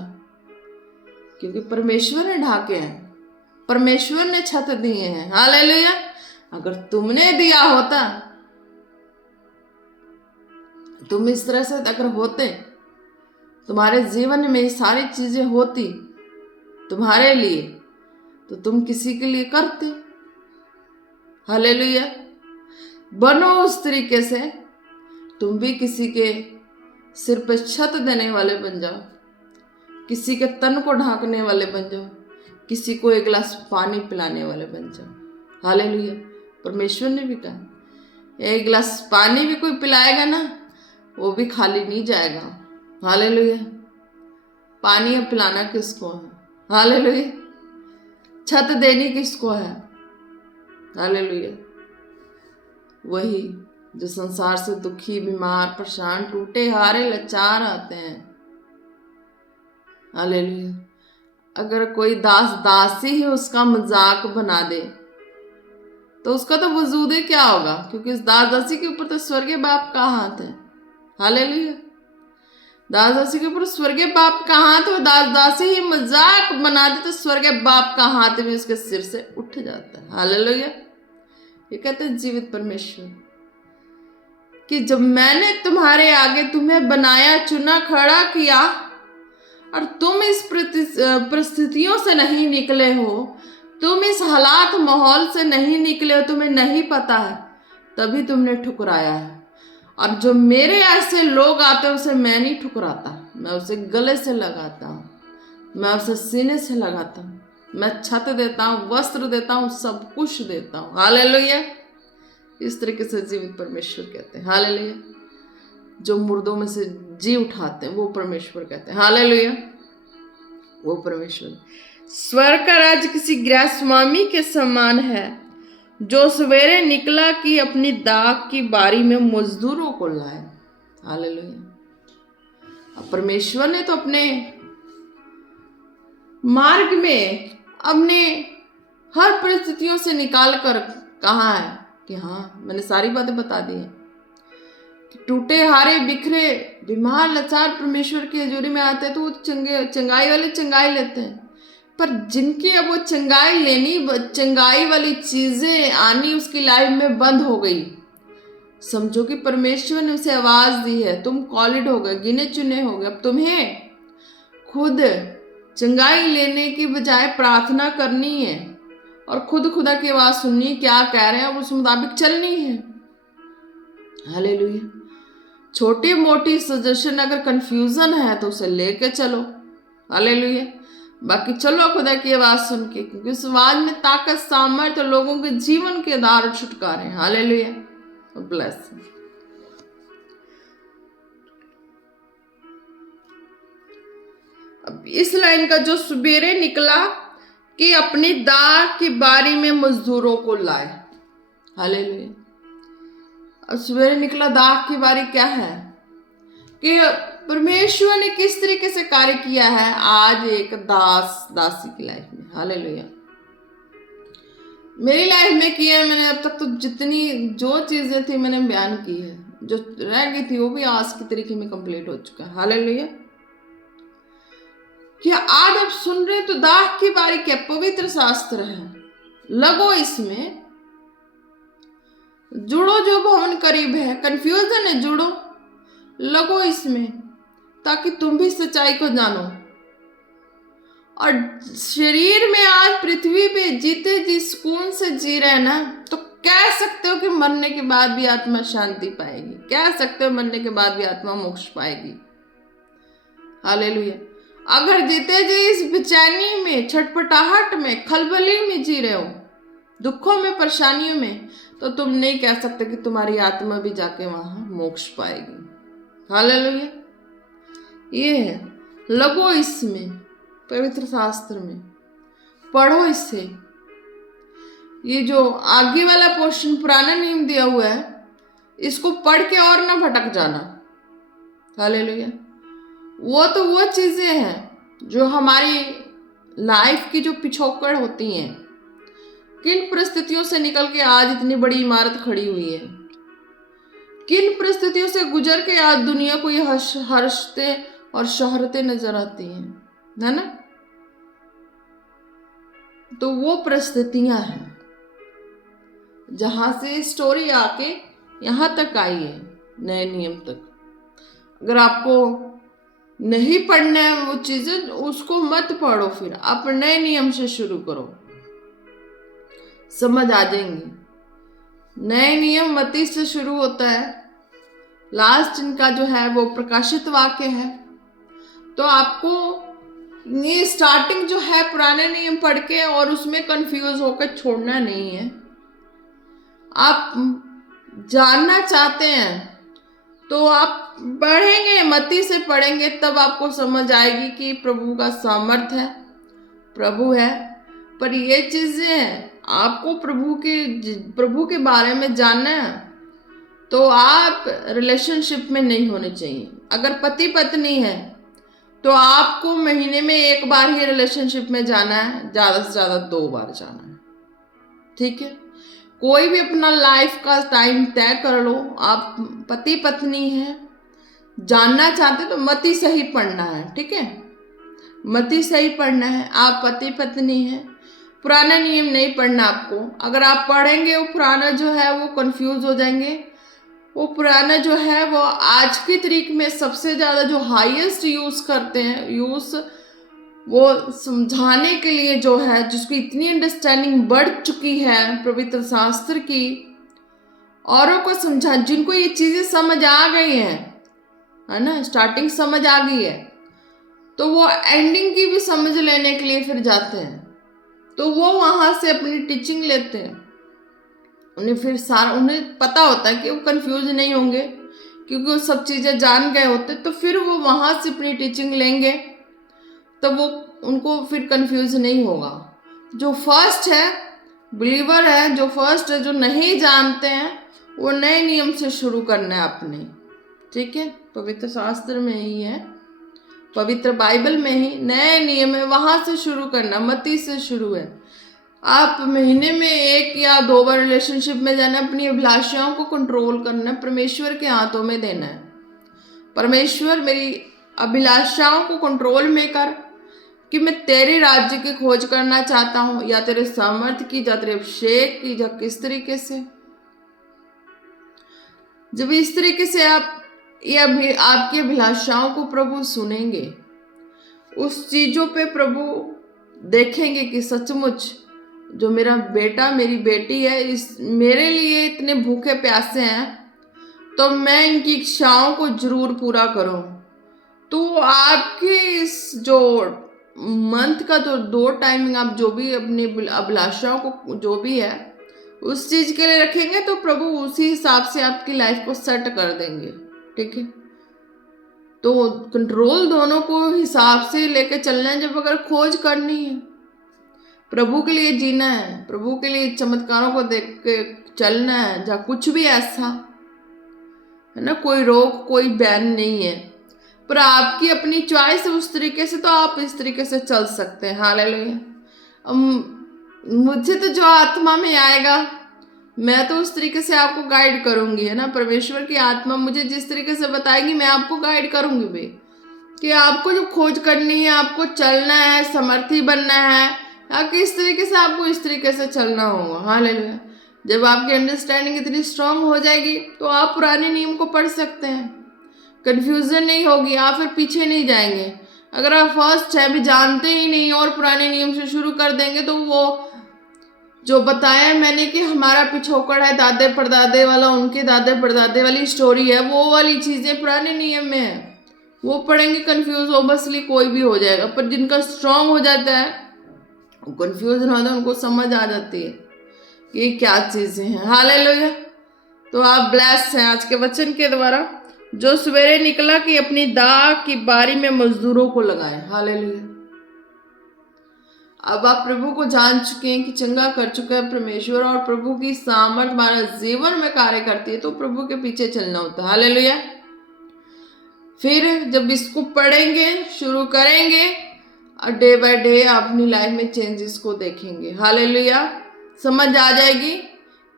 क्योंकि परमेश्वर ने ढाके हैं, परमेश्वर ने छत दिए हैं। हालेलुया। अगर तुमने दिया होता, तुम इस तरह से अगर होते, तुम्हारे जीवन में सारी चीजें होती तुम्हारे लिए, तो तुम किसी के लिए करते। हालेलुया। बनो उस तरीके से, तुम भी किसी के सिर पे छत देने वाले बन जाओ, किसी के तन को ढांकने वाले बन जाओ, किसी को एक गिलास पानी पिलाने वाले बन जाओ। हालेलुया। परमेश्वर ने भी कहा, एक गिलास पानी भी कोई पिलाएगा ना, वो भी खाली नहीं जाएगा। हालेलुया। पानी अब पिलाना किसको है? हालेलुया। छत देनी किसको है? हालेलुया। वही जो संसार से दुखी, बीमार, परेशान, टूटे, हारे, लाचार आते हैं। हालेलुया। अगर कोई दास दासी ही उसका मजाक बना दे, तो उसका तो वजूद ही क्या होगा, क्योंकि इस दास दासी के ऊपर तो स्वर्गीय बाप का हाथ है। हालेलुया। दास दासी के ऊपर स्वर्गीय बाप का हाथ है। दास दासी ही मजाक बना दे, तो स्वर्गीय बाप का हाथ भी उसके सिर से उठ जाता है। हालेलुया। ये कहते हैं जीवित परमेश्वर कि जब मैंने तुम्हारे आगे तुम्हें बनाया, चुना, खड़ा किया, और तुम इस परिस्थितियों से नहीं निकले हो, तुम इस हालात माहौल से नहीं निकले हो, तुम्हें नहीं पता है, तभी तुमने ठुकराया है। और जो मेरे ऐसे लोग आते हैं, उसे मैं नहीं ठुकराता, मैं उसे गले से लगाता हूँ, मैं उसे सीने से लगाता हूँ, मैं छत देता हूँ, वस्त्र देता हूँ, सब कुछ देता हूँ। हालेलुया। इस तरीके से जीवित परमेश्वर कहते हैं। हालेलुया। जो मुर्दों में से जी उठाते हैं, वो परमेश्वर कहते हैं। हालेलुया। वो परमेश्वर। स्वर्ग का राज्य किसी गृहस्वामी के समान है, जो सवेरे निकला कि अपनी दाख की बारी में मजदूरों को लाए। हालेलुया। अब परमेश्वर ने तो अपने मार्ग में अपने हर परिस्थितियों से निकाल कर कहा है कि हाँ, मैंने सारी बातें बता दी हैं। टूटे, हारे, बिखरे, बीमार, लाचार परमेश्वर की हजूरी में आते हैं, तो वो चंगाई वाले चंगाई लेते हैं। पर जिनकी अब वो चंगाई लेनी, चंगाई वाली चीजें आनी उसकी लाइफ में बंद हो गई, समझो कि परमेश्वर ने उसे आवाज दी है, तुम कॉलिड हो गए, गिने चुने हो गए। अब तुम्हें खुद चंगाई लेने की बजाय प्रार्थना करनी है, और खुद खुदा की आवाज सुननी, क्या कह रहे हैं, उस मुताबिक चलनी है। हालेलुया। छोटी मोटी सजेशन अगर कंफ्यूजन है तो उसे लेके चलो। हालेलुया। बाकी चलो खुदा की आवाज सुन के, क्योंकि उस आवाज में ताकत, सामर्थ्य, लोगों के जीवन के आधार छुटकारे। हालेलुया। ब्लेस। अब इस लाइन का, जो सवेरे निकला कि अपनी दाख की बारी में मजदूरों को लाए। हालेलुया। अब सवेरे निकला, दाख की बारी क्या है कि परमेश्वर ने किस तरीके से कार्य किया है आज एक दास दासी की लाइफ में। हालेलुया। मेरी लाइफ में किया है मैंने अब तक, तो जितनी जो चीजें थी मैंने बयान की है, जो रह गई थी वो भी आज के तरीके में कंप्लीट हो चुका है। हालेलुया। कि आज आप सुन रहे हैं तो दाख की बारी क्या, पवित्र शास्त्र है, लगो इसमें, जुड़ो जो भवन करीब है, कंफ्यूजन है, जुड़ो, लगो इसमें, ताकि तुम भी सच्चाई को जानो। और शरीर में आज पृथ्वी पे जीते जिस सुकून से जी रहे ना, तो कह सकते हो कि मरने के बाद भी आत्मा शांति पाएगी, कह सकते हो मरने के बाद भी आत्मा मोक्ष पाएगी। हालेलुया। अगर जीते जी इस बेचैनी में, छटपटाहट में, खलबली में जी रहे हो, दुखों में, परेशानियों में, तो तुम नहीं कह सकते कि तुम्हारी आत्मा भी जाके वहां मोक्ष पाएगी। हालेलुया। ये है, लगो इसमें, पवित्र शास्त्र में पढ़ो इसे। ये जो आगे वाला पोर्शन पुराना नियम दिया हुआ है, इसको पढ़ के और ना भटक जाना। हालेलुया। वो चीजें हैं जो हमारी लाइफ की जो पिछोकड़ होती हैं, किन परिस्थितियों से निकल के आज इतनी बड़ी इमारत खड़ी हुई है, किन परिस्थितियों से गुजर के आज दुनिया को ये हर्षते और शोहरतें नजर आती हैं, है ना। तो वो परिस्थितियां हैं जहां से स्टोरी आके यहां तक आई है, नए नियम तक। अगर आपको नहीं पढ़ना है वो चीजें, उसको मत पढ़ो, फिर आप नए नियम से शुरू करो, समझ आ जाएंगे। नए नियम मत्ती से शुरू होता है, लास्ट इनका जो है वो प्रकाशित वाक्य है। तो आपको ये स्टार्टिंग जो है पुराने नियम पढ़ के और उसमें कंफ्यूज होकर छोड़ना नहीं है। आप जानना चाहते हैं तो आप पढ़ेंगे, मत्ती से पढ़ेंगे, तब आपको समझ आएगी कि प्रभु का सामर्थ है, प्रभु है। पर ये चीजें हैं, आपको प्रभु के बारे में जानना है तो आप रिलेशनशिप में नहीं होने चाहिए। अगर पति पत्नी है तो आपको महीने में एक बार ही रिलेशनशिप में जाना है, ज्यादा से ज्यादा 2 बार जाना है, ठीक है। कोई भी अपना लाइफ का टाइम तय कर लो। आप पति पत्नी है, जानना चाहते तो मत्ती से ही पढ़ना है, ठीक है, मत्ती से ही पढ़ना है। आप पति पत्नी है, पुराना नियम नहीं पढ़ना आपको। अगर आप पढ़ेंगे वो पुराना जो है वो कंफ्यूज हो जाएंगे। वो पुराना जो है वो आज की तारीख में सबसे ज़्यादा जो हाईएस्ट यूज़ करते हैं, यूज़ वो समझाने के लिए जो है, जिसकी इतनी अंडरस्टैंडिंग बढ़ चुकी है पवित्र शास्त्र की, औरों को समझा, जिनको ये चीज़ें समझ आ गई हैं, है ना, स्टार्टिंग समझ आ गई है, तो वो एंडिंग की भी समझ लेने के लिए फिर जाते हैं। तो वो वहाँ से अपनी टीचिंग लेते हैं। उन्हें फिर उन्हें पता होता है कि वो कंफ्यूज नहीं होंगे, क्योंकि वो सब चीज़ें जान गए होते। तो फिर वो वहाँ से अपनी टीचिंग लेंगे, तो वो उनको फिर कंफ्यूज नहीं होगा। जो फर्स्ट है, बिलीवर है, जो फर्स्ट है, जो नहीं जानते हैं, वो नए नियम से शुरू करना है आपने, ठीक है। पवित्र शास्त्र में ही है, पवित्र बाइबल में ही नए नियम है, वहाँ से शुरू करना, मत्ती से शुरू है। आप महीने में 1 या 2 बार रिलेशनशिप में जाना, अपनी अभिलाषाओं को कंट्रोल करना, परमेश्वर के हाथों में देना है। परमेश्वर मेरी अभिलाषाओं को कंट्रोल में कर, कि मैं तेरे राज्य की खोज करना चाहता हूँ, या तेरे सामर्थ्य की, या तेरे अभिषेक की, या किस तरीके से। जब इस तरीके से आप ये आपकी अभिलाषाओं को प्रभु सुनेंगे, उस चीजों पे प्रभु देखेंगे कि सचमुच जो मेरा बेटा मेरी बेटी है, इस मेरे लिए इतने भूखे प्यासे हैं, तो मैं इनकी इच्छाओं को जरूर पूरा करूं। तो आपके इस जो मंथ का जो 2 टाइमिंग आप जो भी अपनी अभिलाषाओं को जो भी है उस चीज के लिए रखेंगे, तो प्रभु उसी हिसाब से आपकी लाइफ को सेट कर देंगे, ठीक है। तो कंट्रोल दोनों को हिसाब से लेके चलना है। जब अगर खोज करनी है, प्रभु के लिए जीना है, प्रभु के लिए चमत्कारों को देख के चलना है, जहाँ कुछ भी ऐसा है ना, कोई रोक कोई बैन नहीं है, पर आपकी अपनी चॉइस है उस तरीके से, तो आप इस तरीके से चल सकते हैं। हालेलुया। मुझे तो जो आत्मा में आएगा मैं तो उस तरीके से आपको गाइड करूंगी, है ना। परमेश्वर की आत्मा मुझे जिस तरीके से बताएगी मैं आपको गाइड करूंगी भी, कि आपको जो खोज करनी है, आपको चलना है, समर्थी बनना है, या किस तरीके से आपको इस तरीके से चलना होगा। हालेलुया। जब आपकी अंडरस्टैंडिंग इतनी स्ट्रांग हो जाएगी तो आप पुराने नियम को पढ़ सकते हैं, कंफ्यूजन नहीं होगी, आप फिर पीछे नहीं जाएंगे। अगर आप फर्स्ट 6 भी जानते ही नहीं और पुराने नियम से शुरू कर देंगे तो वो जो बताया मैंने कि हमारा पिछोकड़ है दादे परदादे वाला, उनके दादे परदादे वाली स्टोरी है, वो वाली चीजें पुराने नियम में है, वो पढ़ेंगे कंफ्यूज ओबसली कोई भी हो जाएगा। पर जिनका स्ट्रांग हो जाता है, वो कंफ्यूजन होता है, उनको समझ आ जाती है कि ये क्या चीजें हैं। हालेलुया। तो आप ब्लेस्ड हैं आज के वचन के द्वारा। जो सवेरे निकला कि अपनी दाख की बारी में मजदूरों को लगाए। हालेलुया। अब आप प्रभु को जान चुके हैं कि चंगा कर चुका है परमेश्वर, और प्रभु की सामर्थ हमारा जीवन में कार्य करती है, तो प्रभु के पीछे चलना होता है। हालेलुया। फिर जब इसको पढ़ेंगे, शुरू करेंगे, और डे बाय डे आप अपनी लाइफ में चेंजेस को देखेंगे। हालेलुया। समझ आ जाएगी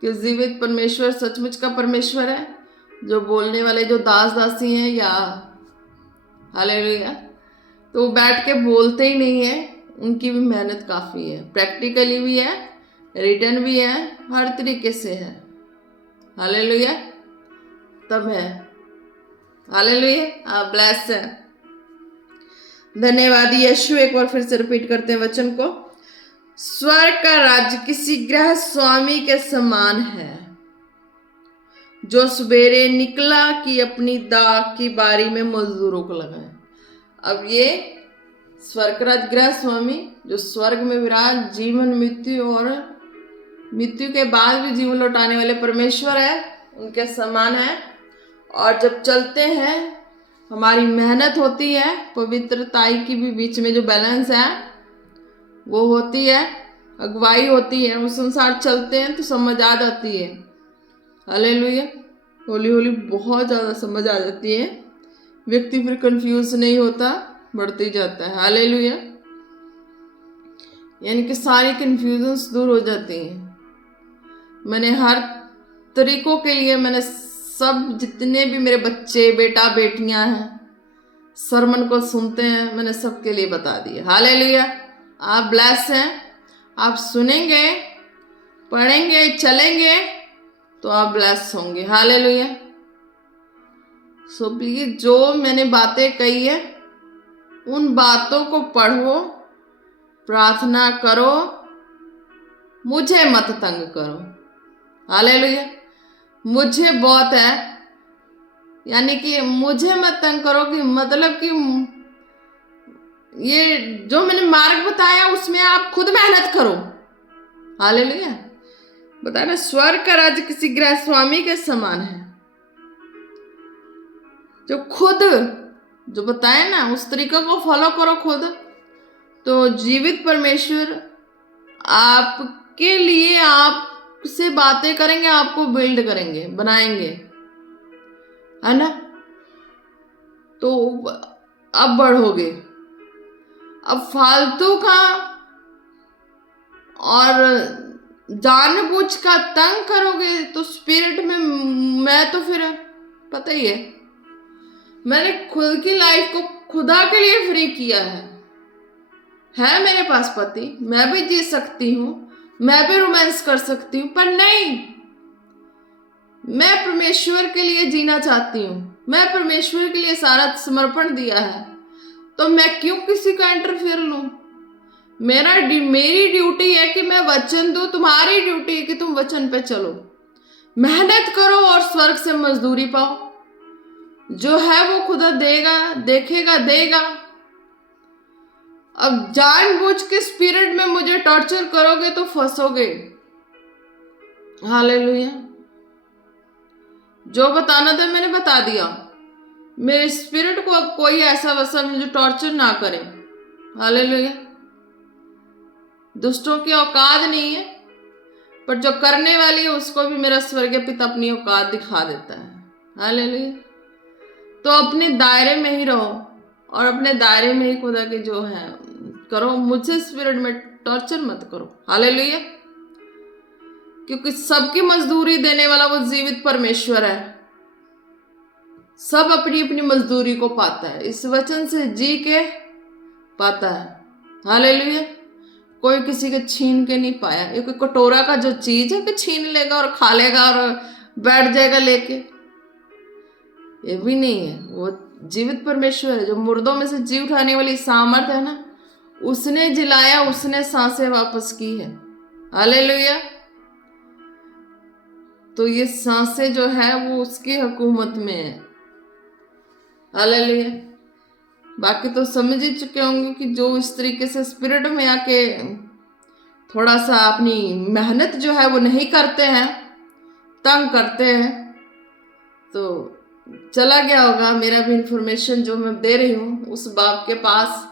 कि जीवित परमेश्वर सचमुच का परमेश्वर है, जो बोलने वाले जो दास दासी हैं, या हालेलुया, तो वो बैठ के बोलते ही नहीं है, उनकी भी मेहनत काफ़ी है, प्रैक्टिकली भी है, रिटर्न भी है, हर तरीके से है। हालेलुया। तब है। हालेलुया। आप ब्लेस्ड है। धन्यवाद यीशु। एक बार फिर से रिपीट करते हैं वचन को। स्वर्ग का राज्य किसी गृह स्वामी के समान है, जो सवेरे निकला कि अपनी दाख की बारी में मजदूरों को लगाए। अब ये स्वर्ग का गृह स्वामी जो स्वर्ग में विराज, जीवन मृत्यु और मृत्यु के बाद भी जीवन लौटाने वाले परमेश्वर है, उनके समान है। और जब चलते हैं, हमारी मेहनत होती है, पवित्रताई की भी बीच में जो बैलेंस है वो होती है, अगुवाई होती है, उस अनुसार चलते हैं तो समझ आ जाती है। हालेलुया। होली होली बहुत ज़्यादा समझ आ जाती है, व्यक्ति फिर कंफ्यूज नहीं होता, बढ़ते ही जाता है। हालेलुया। यानी कि सारी कंफ्यूजन्स दूर हो जाती हैं। मैंने हर तरीकों के लिए, मैंने सब जितने भी मेरे बच्चे बेटा बेटियां हैं सरमन को सुनते हैं, मैंने सबके लिए बता दिया। हालेलुया। आप ब्लेस हैं। आप सुनेंगे, पढ़ेंगे, चलेंगे तो आप ब्लेस होंगे। हालेलुया। सो प्लीज जो मैंने बातें कही है उन बातों को पढ़ो, प्रार्थना करो, मुझे मत तंग करो। हालेलुया। मुझे बहुत है, यानी कि मुझे मत तंग करो, कि मतलब कि ये जो मैंने मार्ग बताया उसमें आप खुद मेहनत करो। हालेलुया। बताया ना, स्वर्ग का राज्य किसी गृह स्वामी के समान है, जो खुद जो बताया ना उस तरीका को फॉलो करो खुद, तो जीवित परमेश्वर आपके लिए आपसे बातें करेंगे, आपको बिल्ड करेंगे, बनाएंगे, है ना। तो अब बढ़ोगे। अब फालतू का और जानबूझ का तंग करोगे तो स्पिरिट में मैं तो फिर पता ही है, मैंने खुद की लाइफ को खुदा के लिए फ्री किया है मेरे पास पति, मैं भी जी सकती हूँ, मैं भी रोमांस कर सकती हूँ, पर नहीं, मैं परमेश्वर के लिए जीना चाहती हूँ, मैं परमेश्वर के लिए सारा समर्पण दिया है, तो मैं क्यों किसी का इंटरफेयर लूं। मेरी ड्यूटी है कि मैं वचन दूं, तुम्हारी ड्यूटी है कि तुम वचन पे चलो, मेहनत करो और स्वर्ग से मजदूरी पाओ। जो है वो खुदा देगा, देखेगा, देगा। अब जानबूझ के स्पिरिट में मुझे टॉर्चर करोगे तो फंसोगे। हालेलुया। जो बताना था मैंने बता दिया। मेरे स्पिरिट को अब कोई ऐसा वैसा मुझे टॉर्चर ना करे। हालेलुया। दुष्टों की औकात नहीं है, पर जो करने वाली है उसको भी मेरा स्वर्गीय पिता अपनी औकात दिखा देता है। हालेलुया। तो अपने दायरे में ही रहो और अपने दायरे में ही खुदा के जो है करो, मुझे स्पिरिट में टॉर्चर मत करो। हालेलुया। क्योंकि सबकी मजदूरी देने वाला वो जीवित परमेश्वर है। सब अपनी अपनी मजदूरी को पाता है, इस वचन से जी के पाता है। हालेलुया। कोई किसी के छीन के नहीं पाया। ये कोई कटोरा का जो चीज है कि छीन लेगा और खा लेगा और बैठ जाएगा लेके, ये भी नहीं है। वो जीवित परमेश्वर है जो मुर्दों में से जी उठाने वाली सामर्थ है ना, उसने जिलाया, उसने सांसें वापस की है। हालेलुया। तो ये सांसें जो है वो उसकी हुकूमत में है। हालेलुया। बाकी तो समझ ही चुके होंगे कि जो इस तरीके से स्पिरिट में आके थोड़ा सा अपनी मेहनत जो है वो नहीं करते हैं, तंग करते हैं, तो चला गया होगा मेरा भी इंफॉर्मेशन जो मैं दे रही हूँ उस बाप के पास।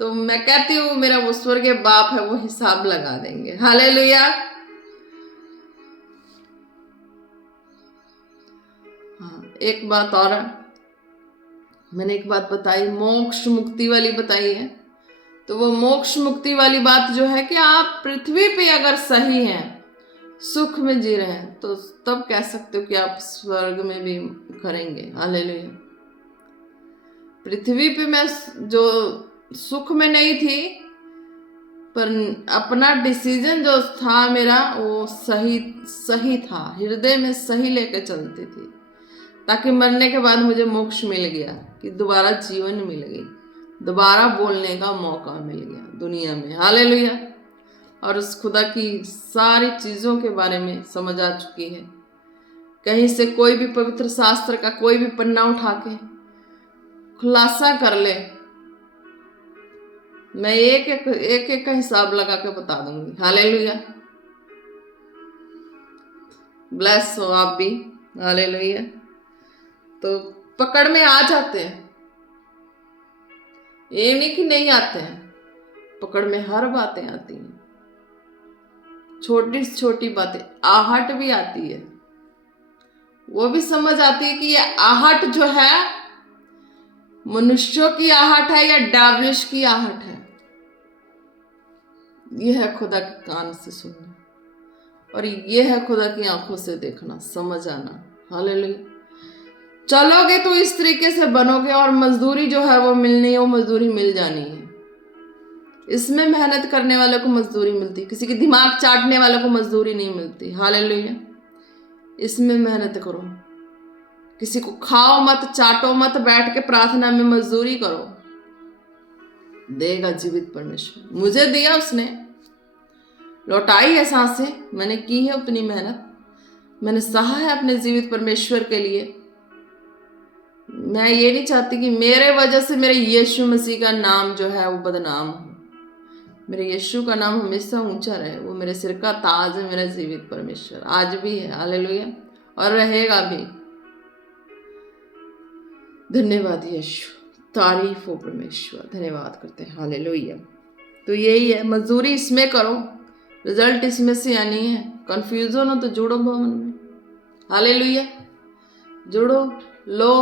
तो मैं कहती हूँ मेरा वो स्वर्गीय बाप है, वो हिसाब लगा देंगे। हालेलुया। हाँ, एक बात और है, मैंने एक बात बताई, मोक्ष मुक्ति वाली बताई है। तो वो मोक्ष मुक्ति वाली बात जो है कि आप पृथ्वी पे अगर सही हैं, सुख में जी रहे हैं, तो तब कह सकते हो कि आप स्वर्ग में भी करेंगे। हालेलुया। पृथ्वी पे मैं जो सुख में नहीं थी, पर अपना डिसीजन जो था मेरा वो सही था, हृदय में सही लेकर चलती थी, ताकि मरने के बाद मुझे मोक्ष मिल गया, कि दोबारा जीवन मिल गई, दोबारा बोलने का मौका मिल गया दुनिया में। हालेलुया। और उस खुदा की सारी चीज़ों के बारे में समझ आ चुकी है। कहीं से कोई भी पवित्र शास्त्र का कोई भी पन्ना उठा के खुलासा कर ले, मैं एक का हिसाब लगा के बता दूंगी। हालेलुया। ब्लेस हो आप भी। हालेलुया। तो पकड़ में आ जाते हैं, ये नहीं कि नहीं आते हैं, पकड़ में हर बातें आती हैं, छोटी छोटी बातें, आहट भी आती है, वो भी समझ आती है कि ये आहट जो है मनुष्यों की आहट है या डावलिश की आहट है। यह है खुदा के कान से सुनना, और यह है खुदा की आंखों से देखना, समझ आना। हालेलुया। चलोगे तो इस तरीके से बनोगे, और मजदूरी जो है वो मिलनी है, वो मजदूरी मिल जानी है। इसमें मेहनत करने वाले को मजदूरी मिलती, किसी के दिमाग चाटने वाले को मजदूरी नहीं मिलती। हालेलुया। इसमें मेहनत करो, किसी को खाओ मत, चाटो मत, बैठ के प्रार्थना में मजदूरी करो, देगा जीवित परमेश्वर। मुझे दिया उसने, लौटाई है सांसें, मैंने की है अपनी मेहनत, मैंने सहा है अपने जीवित परमेश्वर के लिए। मैं ये नहीं चाहती कि मेरे वजह से मेरे यीशु मसीह का नाम जो है वो बदनाम हो। मेरे यीशु का नाम हमेशा ऊंचा रहे, वो मेरे सिर का ताज है, मेरा जीवित परमेश्वर, आज भी है। हालेलुया। और रहेगा भी। धन्यवाद यीशु, तारीफ हो परमेश्वर, धन्यवाद करते हैं। हालेलुया। तो यही है, मजदूरी इसमें करो, रिजल्ट इसमें से आनी है। कंफ्यूजन हो तो जुड़ो भवन में। हालेलुया। जुड़ो, लो,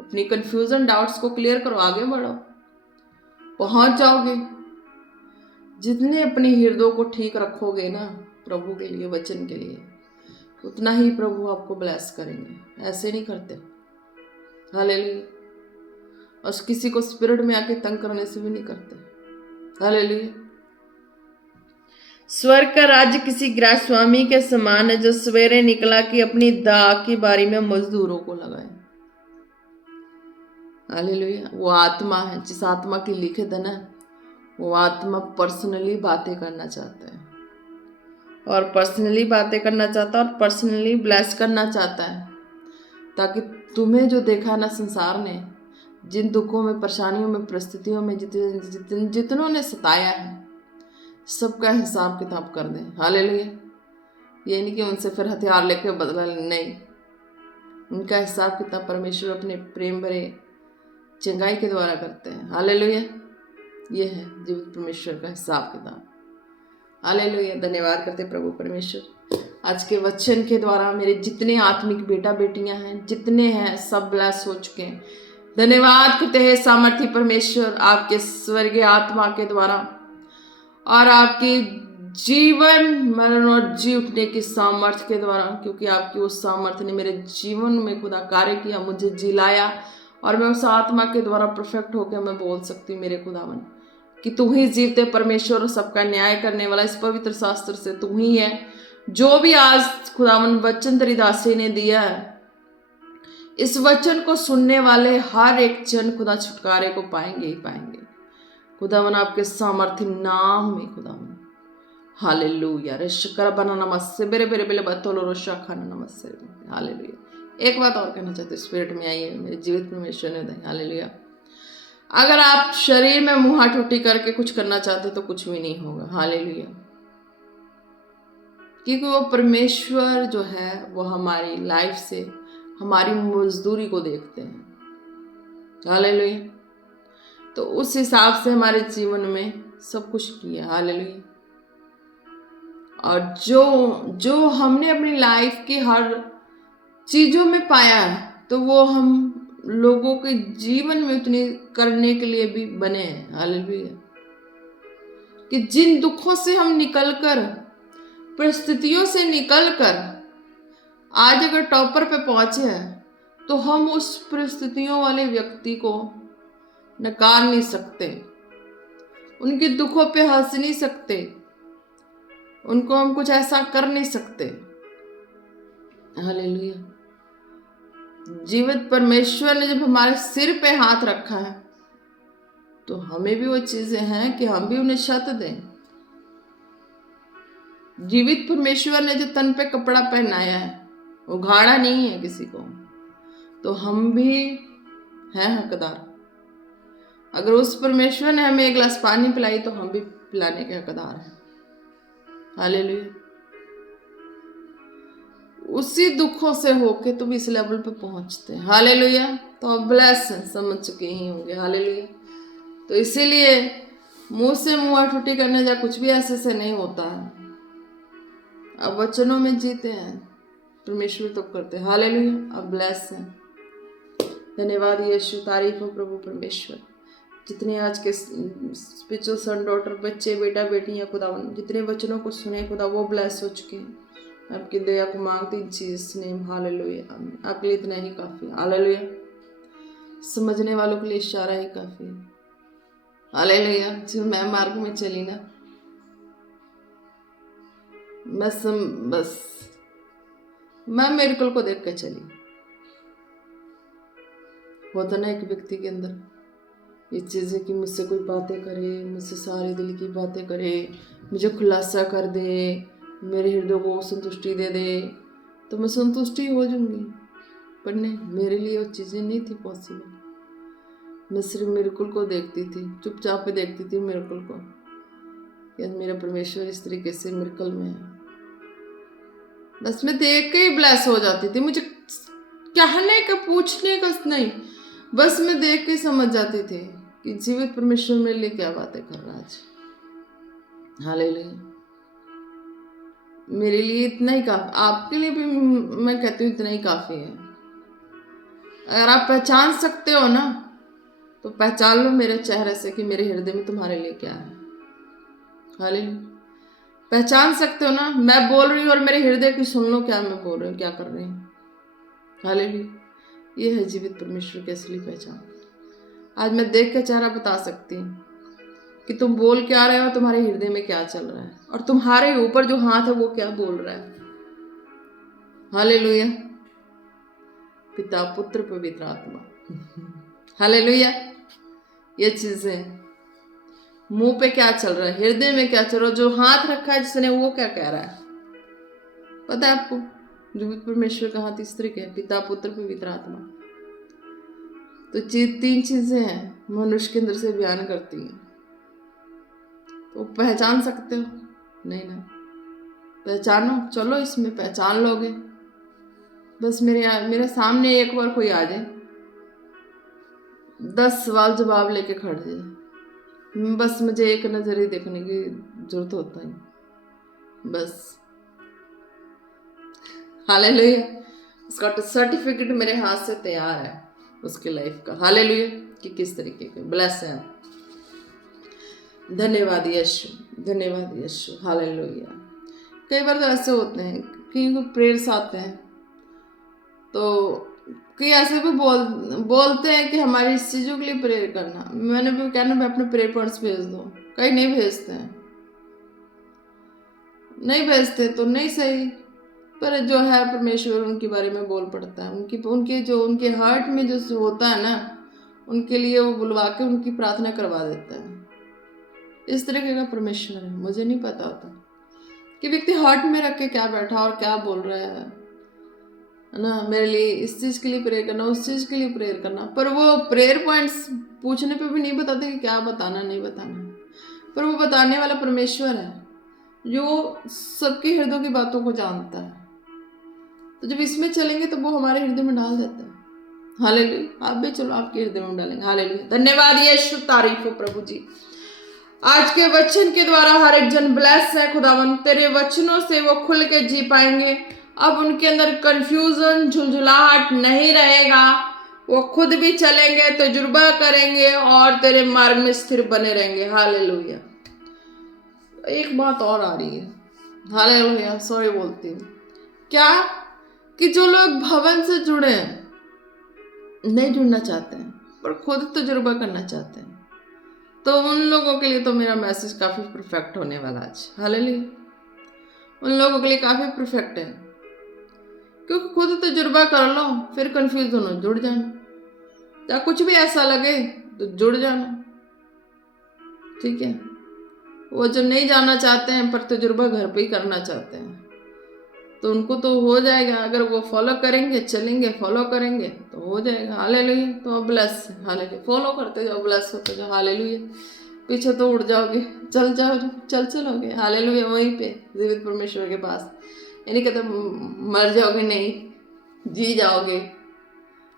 अपनी कंफ्यूजन डाउट्स को क्लियर करो, आगे बढ़ो, पहुंच जाओगे। जितने अपनी हृदय को ठीक रखोगे ना प्रभु के लिए, वचन के लिए, उतना ही प्रभु आपको ब्लेस करेंगे। ऐसे नहीं करते। हालेलुया। और किसी को स्पिरिट में आके तंग करने से भी नहीं करते। हालेलुया। स्वर्ग का राज्य किसी गृह स्वामी के समान है जो सवेरे निकला कि अपनी दाख की बारी में मजदूरों को लगाए। हालेलुया। वो आत्मा है, जिस आत्मा की लिखित है ना, वो आत्मा पर्सनली बातें करना चाहता है, और पर्सनली बातें करना चाहता है, और पर्सनली ब्लेस करना चाहता है, ताकि तुम्हें जो देखा ना संसार ने, जिन दुखों में, परेशानियों में, परिस्थितियों में जितनों ने सताया है, सबका हिसाब किताब कर दें। हालेलुया। ये नहीं कि उनसे फिर हथियार लेके बदला, नहीं, उनका हिसाब किताब परमेश्वर अपने प्रेम भरे चंगाई के द्वारा करते हैं। हालेलुया। ये है जीवित परमेश्वर का हिसाब किताब। हालेलुया। धन्यवाद करते प्रभु परमेश्वर, आज के वचन के द्वारा मेरे जितने आत्मिक बेटा बेटियां हैं, जितने हैं, सब ब्लेस हो चुके हैं। धन्यवाद करते हैं सामर्थी परमेश्वर, आपके स्वर्गीय आत्मा के द्वारा और आपकी जीवन मरण और जी उठने की सामर्थ्य के द्वारा, क्योंकि आपकी उस सामर्थ्य ने मेरे जीवन में खुदा कार्य किया, मुझे जिलाया, और मैं उस आत्मा के द्वारा परफेक्ट होकर मैं बोल सकती हूँ मेरे खुदावन कि तू ही जीवते परमेश्वर और सबका न्याय करने वाला, इस पवित्र शास्त्र से तू ही है। जो भी आज खुदावन वचन तेरी दासी ने दिया है, इस वचन को सुनने वाले हर एक जन खुदा छुटकारे को पाएंगे ही पाएंगे खुदावन, आपके सामर्थ्य नाम में खुदावन। हालेलुया। रशकर बना नमस्ते बेरे बेरे बेले बतोलो रोशा खाना नमस्ते। हालेलुया। एक बात और कहना चाहते हैं, स्पिरिट में आइए, मेरे जीवित परमेश्वर ने दें। हालेलुया। अगर आप शरीर में मुंह टूटी करके कुछ करना चाहते तो कुछ भी नहीं होगा। हालेलुया। क्योंकि वो परमेश्वर जो है वो हमारी लाइफ से हमारी मजदूरी को देखते हैं। हालेलुया। तो उस हिसाब से हमारे जीवन में सब कुछ किया। हालेलुया। और जो हमने अपनी लाइफ की हर चीजों में पाया है, तो वो हम लोगों के जीवन में उतनी करने के लिए भी बने हैं। हालेलुया। कि जिन दुखों से हम निकलकर, परिस्थितियों से निकलकर आज अगर टॉपर पे पहुंचे हैं, तो हम उस परिस्थितियों वाले व्यक्ति को नकार नहीं सकते, उनके दुखों पे हंस नहीं सकते, उनको हम कुछ ऐसा कर नहीं सकते। हालेलुया। जीवित परमेश्वर ने जब हमारे सिर पे हाथ रखा है, तो हमें भी वो चीजें हैं कि हम भी उन्हें शत दें। जीवित परमेश्वर ने जो तन पे कपड़ा पहनाया है, वो घाड़ा नहीं है किसी को, तो हम भी हैं हकदार। अगर उस परमेश्वर ने हमें एक गिलास पानी पिलाई, तो हम भी पिलाने के हकदार हैं। हालेलुया। उसी दुखों से होके तुम इस लेवल पे पहुंचते हैं। हालेलुया। तो आप ब्लेस हैं, समझ चुके ही होंगे। हालेलुया। तो इसीलिए मुंह से मुंह ठुटी करने जा कुछ भी ऐसे से नहीं होता है। अब वचनों में जीते हैं, परमेश्वर तो करते हैं। हालेलुया। अब ब्लेस हैं। धन्यवाद यीशु, तारीफ हो प्रभु परमेश्वर। जितने आज के स्पिरिचुअल सन डॉटर, बच्चे, बेटा बेटियां खुदा, जितने वचनों को सुने खुदा, वो ब्लेस हो चुके हैं। आपकी दया को मांगती जीसस नेम। हालेलुया। आपके लिए इतना ही काफी। हालेलुया। समझने वालों के लिए इशारा ही काफी है। हालेलुया। जब मैं मार्ग में चली ना, मैं मिरेकल को देख कर चली। होता ना एक व्यक्ति के अंदर ये चीज़ें कि मुझसे कोई बातें करे, मुझसे सारे दिल की बातें करे, मुझे खुलासा कर दे, मेरे हृदय को संतुष्टि दे दे, तो मैं संतुष्टि हो जाऊंगी। पर नहीं, मेरे लिए वो चीज़ें नहीं थी पॉसिबल। मैं सिर्फ मिरेकल को देखती थी, चुपचाप पे देखती थी मिरेकल को, कि मेरा परमेश्वर इस तरीके से मिरेकल में है। बस मैं देख के ही ब्लेस हो जाती थी। मुझे कहने का, पूछने का नहीं, बस मैं देख के समझ जाती थी कि जीवित परमेश्वर मेरे लिए क्या बातें कर रहा है आज। हालेलुया। मेरे लिए इतना ही काफी, आपके लिए भी मैं कहती हूँ इतना ही काफी है। अगर आप पहचान सकते हो ना, तो पहचान लो मेरे चेहरे से कि मेरे हृदय में तुम्हारे लिए क्या है। हालेलुया। पहचान सकते हो ना, मैं बोल रही हूँ और मेरे हृदय की सुन लो, क्या मैं बोल रही हूँ, क्या कर रही हूँ। हालेलुया। ये है जीवित परमेश्वर की असली पहचान। आज मैं देख के चेहरा बता सकती हूँ कि तुम बोल क्या रहे हो, तुम्हारे हृदय में क्या चल रहा है, और तुम्हारे ऊपर जो हाथ है वो क्या बोल रहा है। हालेलुया। पिता, पुत्र, पवित्र आत्मा। हालेलुया। ये चीजें मुंह पे क्या चल रहा है, हृदय में क्या चल रहा है, जो हाथ रखा है जिसने, वो क्या कह रहा है, पता है आपको। जीवित परमेश्वर का हाथ इस तरीके है, पिता, पुत्र, पवित्र आत्मा। तो तीन चीजें हैं मनुष्य के अंदर से बयान करती हैं। तो पहचान सकते हो? नहीं ना, पहचानो। चलो इसमें पहचान लोगे। बस मेरे सामने एक बार कोई आ जाए, 10 सवाल जवाब लेके खड़ जाए, बस मुझे एक नजर ही देखने की जरूरत होता है बस। हालेलुया। उसका सर्टिफिकेट मेरे हाथ से तैयार है उसकी लाइफ का। हालेलुया। कि किस तरीके के ब्लेस है। धन्यवाद यीशु, धन्यवाद यीशु, हालेलुया। कई बार तो ऐसे होते हैं कि प्रेयर्स आते हैं तो कई ऐसे भी बोलते हैं कि हमारी इस चीज़ों के लिए प्रेयर करना। मैंने भी कहना मैं अपने प्रेयर पॉइंट्स भेज दो, कई नहीं भेजते हैं, नहीं भेजते तो नहीं सही, पर जो है परमेश्वर उनके बारे में बोल पड़ता है। उनके जो उनके हार्ट में जो होता है ना, उनके लिए वो बुलवा के उनकी प्रार्थना करवा देता है। इस तरीके का परमेश्वर है। मुझे नहीं पता होता कि व्यक्ति हार्ट में रख के क्या बैठा और क्या बोल रहा है ना, मेरे लिए इस चीज़ के लिए प्रेयर करना, उस चीज़ के लिए प्रेयर करना, पर वो प्रेयर पॉइंट्स पूछने पे भी नहीं बताते कि क्या बताना नहीं बताना। पर वो बताने वाला परमेश्वर है जो सबके हृदय की बातों को जानता है। तो जब इसमें चलेंगे तो वो हमारे हृदय में डाल देता है। हालेलुया। आप भी चलो आपके हृदय में डालेंगे। हालेलुया। धन्यवाद यीशु, तारीफ हो प्रभु जी। आज के वचन के द्वारा हर एक जन ब्लेस है खुदावन। तेरे वचनों से वो खुल के जी पाएंगे। अब उनके अंदर कंफ्यूजन, झुंझुलाहट नहीं रहेगा। वो खुद भी चलेंगे, तजुर्बा करेंगे और तेरे मार्ग में स्थिर बने रहेंगे। हालेलुया। एक बात और आ रही है, हालेलुया, सॉरी बोलती हूँ, क्या कि जो लोग भवन से जुड़े हैं, नहीं जुड़ना चाहते हैं पर खुद तजुर्बा करना चाहते हैं, तो उन लोगों के लिए तो मेरा मैसेज काफ़ी परफेक्ट होने वाला आज। हालेलुया। उन लोगों के लिए काफ़ी परफेक्ट है, क्योंकि खुद तजुर्बा कर लो, फिर कंफ्यूज होना, जुड़ जाना, या कुछ भी ऐसा लगे तो जुड़ जाना। ठीक है। वो जो नहीं जाना चाहते हैं पर तजुर्बा घर पे ही करना चाहते हैं, तो उनको तो हो जाएगा। अगर वो फॉलो करेंगे, चलेंगे, फॉलो करेंगे तो हो जाएगा। हालेलुया। तो ब्लेस, हालेलुया, फॉलो करते जाओ, ब्लेस होते जाओ। हालेलुया। पीछे तो उड़ जाओगे, चलोगे। हालेलुया। वहीं पे जीवित परमेश्वर के पास, यानी कहते मर जाओगे नहीं, जी जाओगे।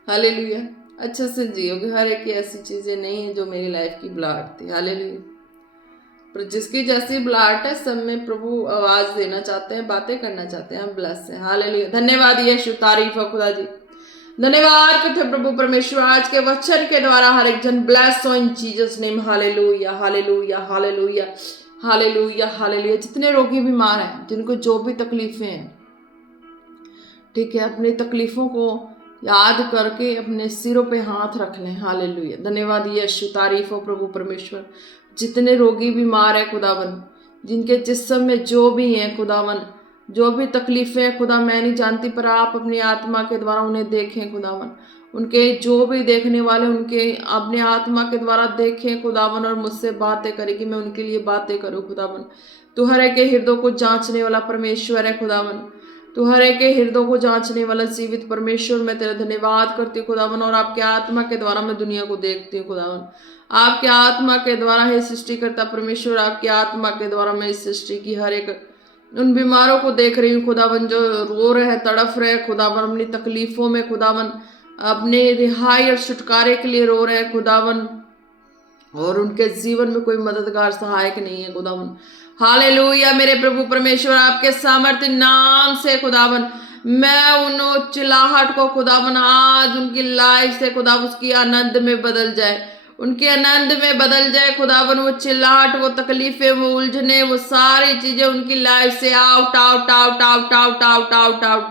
हालेलुया। अच्छे से जियोगे। हर एक की ऐसी चीज़ें नहीं है जो मेरी लाइफ की ब्लाट थी। हालेलुया। पर जिसकी जैसी ब्लाट है, सब में प्रभु आवाज देना चाहते हैं, बातें करना चाहते हैं। हम ब्लेस हैं। हालेलुया। धन्यवाद यीशु, तारीफ हो खुदा जी। धन्यवाद करते प्रभु परमेश्वर। आज के वचन के द्वारा हर एक जन ब्लेस हो इन Jesus name. Hallelujah, hallelujah, hallelujah, hallelujah, hallelujah. जितने रोगी बीमार हैं, जिनको जो भी तकलीफें हैं, ठीक है, अपनी तकलीफों को याद करके अपने सिरों पे हाथ रख लें। हालेलुया। धन्यवाद यीशु, तारीफ हो प्रभु परमेश्वर। जितने रोगी बीमार है खुदावन, जिनके जिस्म में जो भी हैं खुदावन, जो भी तकलीफें हैं खुदा, मैं नहीं जानती, पर आप अपनी आत्मा के द्वारा उन्हें देखें खुदावन। उनके जो भी देखने वाले, उनके अपने आत्मा के द्वारा देखें खुदावन, और मुझसे बातें करें कि मैं उनके लिए बातें करूं खुदावन। तू हर एक के हृदय को जांचने वाला परमेश्वर है खुदावन। तू हर एक के हृदय को जांचने वाला जीवित परमेश्वर। मैं तेरा धन्यवाद करती हूँ खुदावन, और आपके आत्मा के द्वारा मैं दुनिया को देखती हूँ खुदावन। आपके आत्मा के द्वारा है सृष्टि करता परमेश्वर। आपके आत्मा के द्वारा मैं इस सृष्टि की हर एक उन बीमारों को देख रही हूँ खुदावन, जो रो रहे हैं, तड़फ रहे हैं खुदावन, अपनी तकलीफों में खुदावन, अपने रिहाई और छुटकारे के लिए रो रहे हैं खुदावन, और उनके जीवन में कोई मददगार सहायक नहीं है खुदावन। हालेलुया। मेरे प्रभु परमेश्वर, आपके सामर्थ्य नाम से खुदावन, मैं उन चिल्लाहट को खुदावन आज उनकी लाइफ से खुदा उसकी आनंद में बदल जाए, उनके आनंद में बदल जाए खुदावन। वो चिल्लाहट, वो तकलीफें, वो उलझने, वो सारी चीजें उनकी लाइफ से out out out out out out out out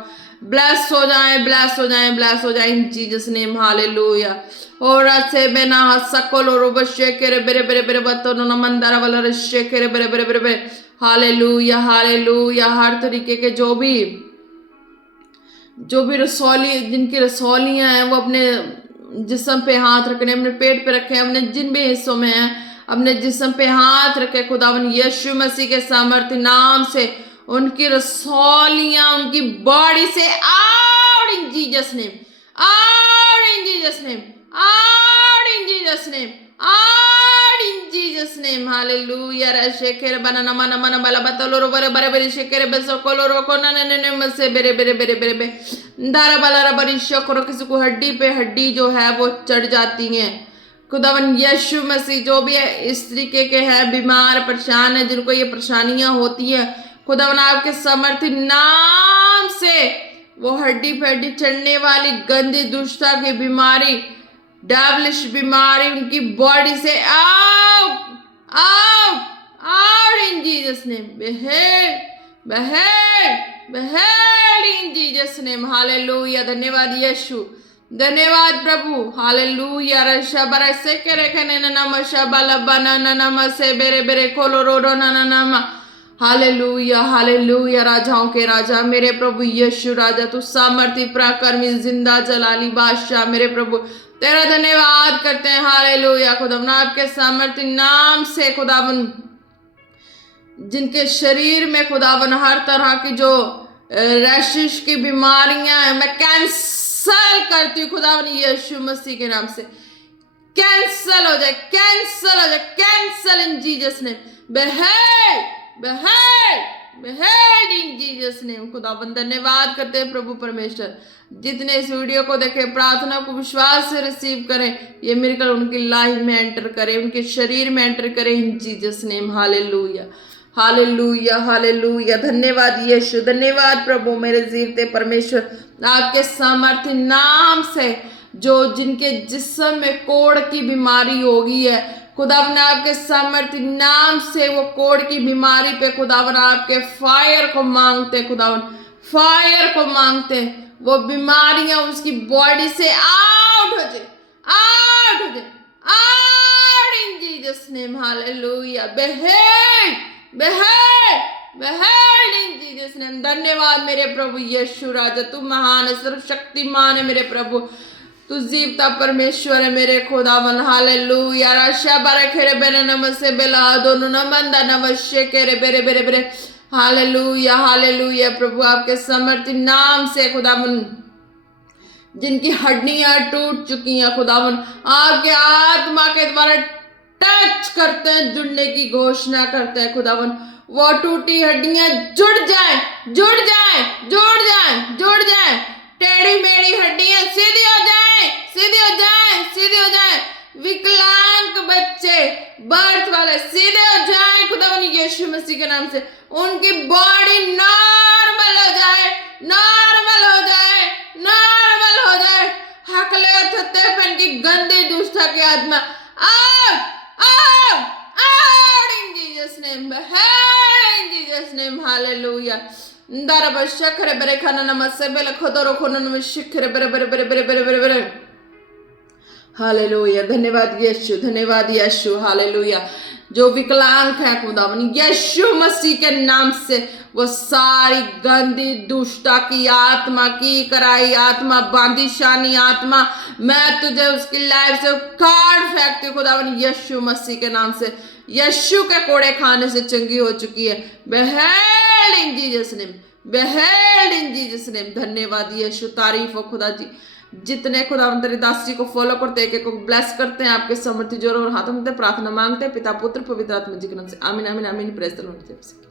bless हो जाए, ब्लेस हो जाए, ब्लेस हो जाए इन जीसस नेम। हालेलुया। और से बेना सकल और बशे करे बेरे बेरे बेरे बतो न मंदारा वाला रशे करे बेरे बेरे बेरे बेरे। Hallelujah, hallelujah. हर तरीके के जो भी रसौली, जिनकी रसौलियां हैं, वो अपने जिस्म पे हाथ रखने, अपने पेट पे रखे, अपने जिन भी हिस्सों में हैं अपने जिस्म पे हाथ रखे खुदावन, यीशु मसीह के सामर्थ्य नाम से उनकी रसौलियां उनकी बॉडी से out in Jesus name, out in Jesus name, out in Jesus name, out in Jesus name. Hallelujah. रशेकर बनाना मना मना बाला बतलो रो बरे बरे बरे शेकर बेसो कोलो रो को न न न मसे बेरे बेरे बेरे बेरे बे दारा बाला रा बरी शोकरो। किसी को हड्डी पे हड्डी जो है वो चढ़ जाती है खुदावन। यीशु मसीह जो भी है इस तरीके के हैं, बीमार परेशान है, जिनको ये परेशानियां होती है खुदावन, आपके समर्थी नाम से वो हड्डी पे हड्डी चढ़ने वाली गंदी दुष्टता की बीमारी, डेविलिश बीमारी उनकी बॉडी से out out, out in Jesus' name. Behead, behead, behead in Jesus' name. Hallelujah. धन्यवाद यीशु, धन्यवाद प्रभु. हालेलुया. रशबरा से करे कने नम शबला बना नम से बेरे बेरे कोलोरोडो नम. Hallelujah, hallelujah. राजाओं के राजा मेरे प्रभु यीशु राजा, तू सामर्थी पराक्रमी जिंदा जलाली बादशाह मेरे प्रभु, तेरा धन्यवाद करते हैं. हालेलुया. खुदावन आपके सामर्थी नाम से खुदावन जिनके शरीर में खुदावन हर तरह की जो रैशिश की बीमारियां हैं, मैं कैंसल करती हूँ खुदावन यीशु मसीह के नाम से. कैंसल हो जाए, कैंसल हो जाए, कैंसल इन Jesus name. behead, behead, behead इन जीसस नेम. खुदावन धन्यवाद करते हैं प्रभु परमेश्वर. जितने इस वीडियो को देखे प्रार्थना को विश्वास से रिसीव करें, ये मिरेकल उनकी लाइफ में एंटर करे, उनके शरीर में एंटर करे इन Jesus name. Hallelujah, hallelujah, hallelujah. धन्यवाद यीशु, धन्यवाद प्रभु मेरे जीवते परमेश्वर. आपके सामर्थ्य नाम से जो जिनके जिस्म में कोढ़ की बीमारी होगी है, खुदावन आपके सामर्थ्य नाम से वो कोढ़ की बीमारी पे खुदावन आपके फायर को मांगते, खुदावन फायर को मांगते. वो बीमारियां उसकी बॉडी से आउट हो जाए, आउट हो जाए, out in Jesus name. Hallelujah. behead, behead, behead in Jesus name. धन्यवाद मेरे प्रभु यीशु राजा, तू महान है, सर्वशक्तिमान है मेरे प्रभु, तू जीवता परमेश्वर है मेरे खुदावन. हालेलुया. राशा बारे खेरे बेरे नमसे बेला दोनों नमंदा नवश्य केरे बेरे बेरे बेरे. Hallelujah, hallelujah. प्रभु आपके समर्थी नाम से खुदावन जिनकी हड्डियां टूट चुकी हैं, खुदावन आपके आत्मा के द्वारा टच करते हैं, जुड़ने की घोषणा करते हैं. खुदावन वो टूटी हड्डियां जुड़ जाए, जुड़ जाए, जुड़ जाए, जुड़ जाए. टेढ़ी मेढ़ी हड्डियां सीधी हो जाए, सीधी हो जाए, सीधी हो जाए. विकलांग बच्चे बर्थ वाले सीधे हो जाए खुदावन यीशु मसीह के नाम से. उनकी बॉडी नॉर्मल हो जाए, नॉर्मल हो जाए, नॉर्मल हो जाए. हकले और थत्तेपन की गंदी दुष्टता की आत्मा out, out, out in Jesus name. behead in Jesus name. Hallelujah. दरब शखरे बरे खाना नमस्से बेले खोदरो खोनो नम शिखरे बरे बरे बरे बरे बरे बरे बरे. हालेलुया. धन्यवाद यीशु, धन्यवाद यीशु. हालेलुया. जो विकलांग है खुदावन यीशु मसीह के नाम से वो सारी गंदी दुष्टता की आत्मा, की कराई आत्मा, बांदीशानी आत्मा, मैं तुझे उसकी लाइफ से काट फेंकती हूँ खुदावन यीशु मसीह के नाम से. यीशु के कोड़े खाने से चंगी हो चुकी है. behead in Jesus name, behead in Jesus name. धन्यवाद यीशु, तारीफ हो खुदा जी. जितने खुदावन तेरी दासी को फॉलो करते हैं, एक को ब्लेस करते हैं, आपके समर्थी जोर और हाथों में प्रार्थना मांगते हैं पिता पुत्र पवित्र आत्मा जी के नाम से. आमीन, आमीन, आमीन. Praise the Lord.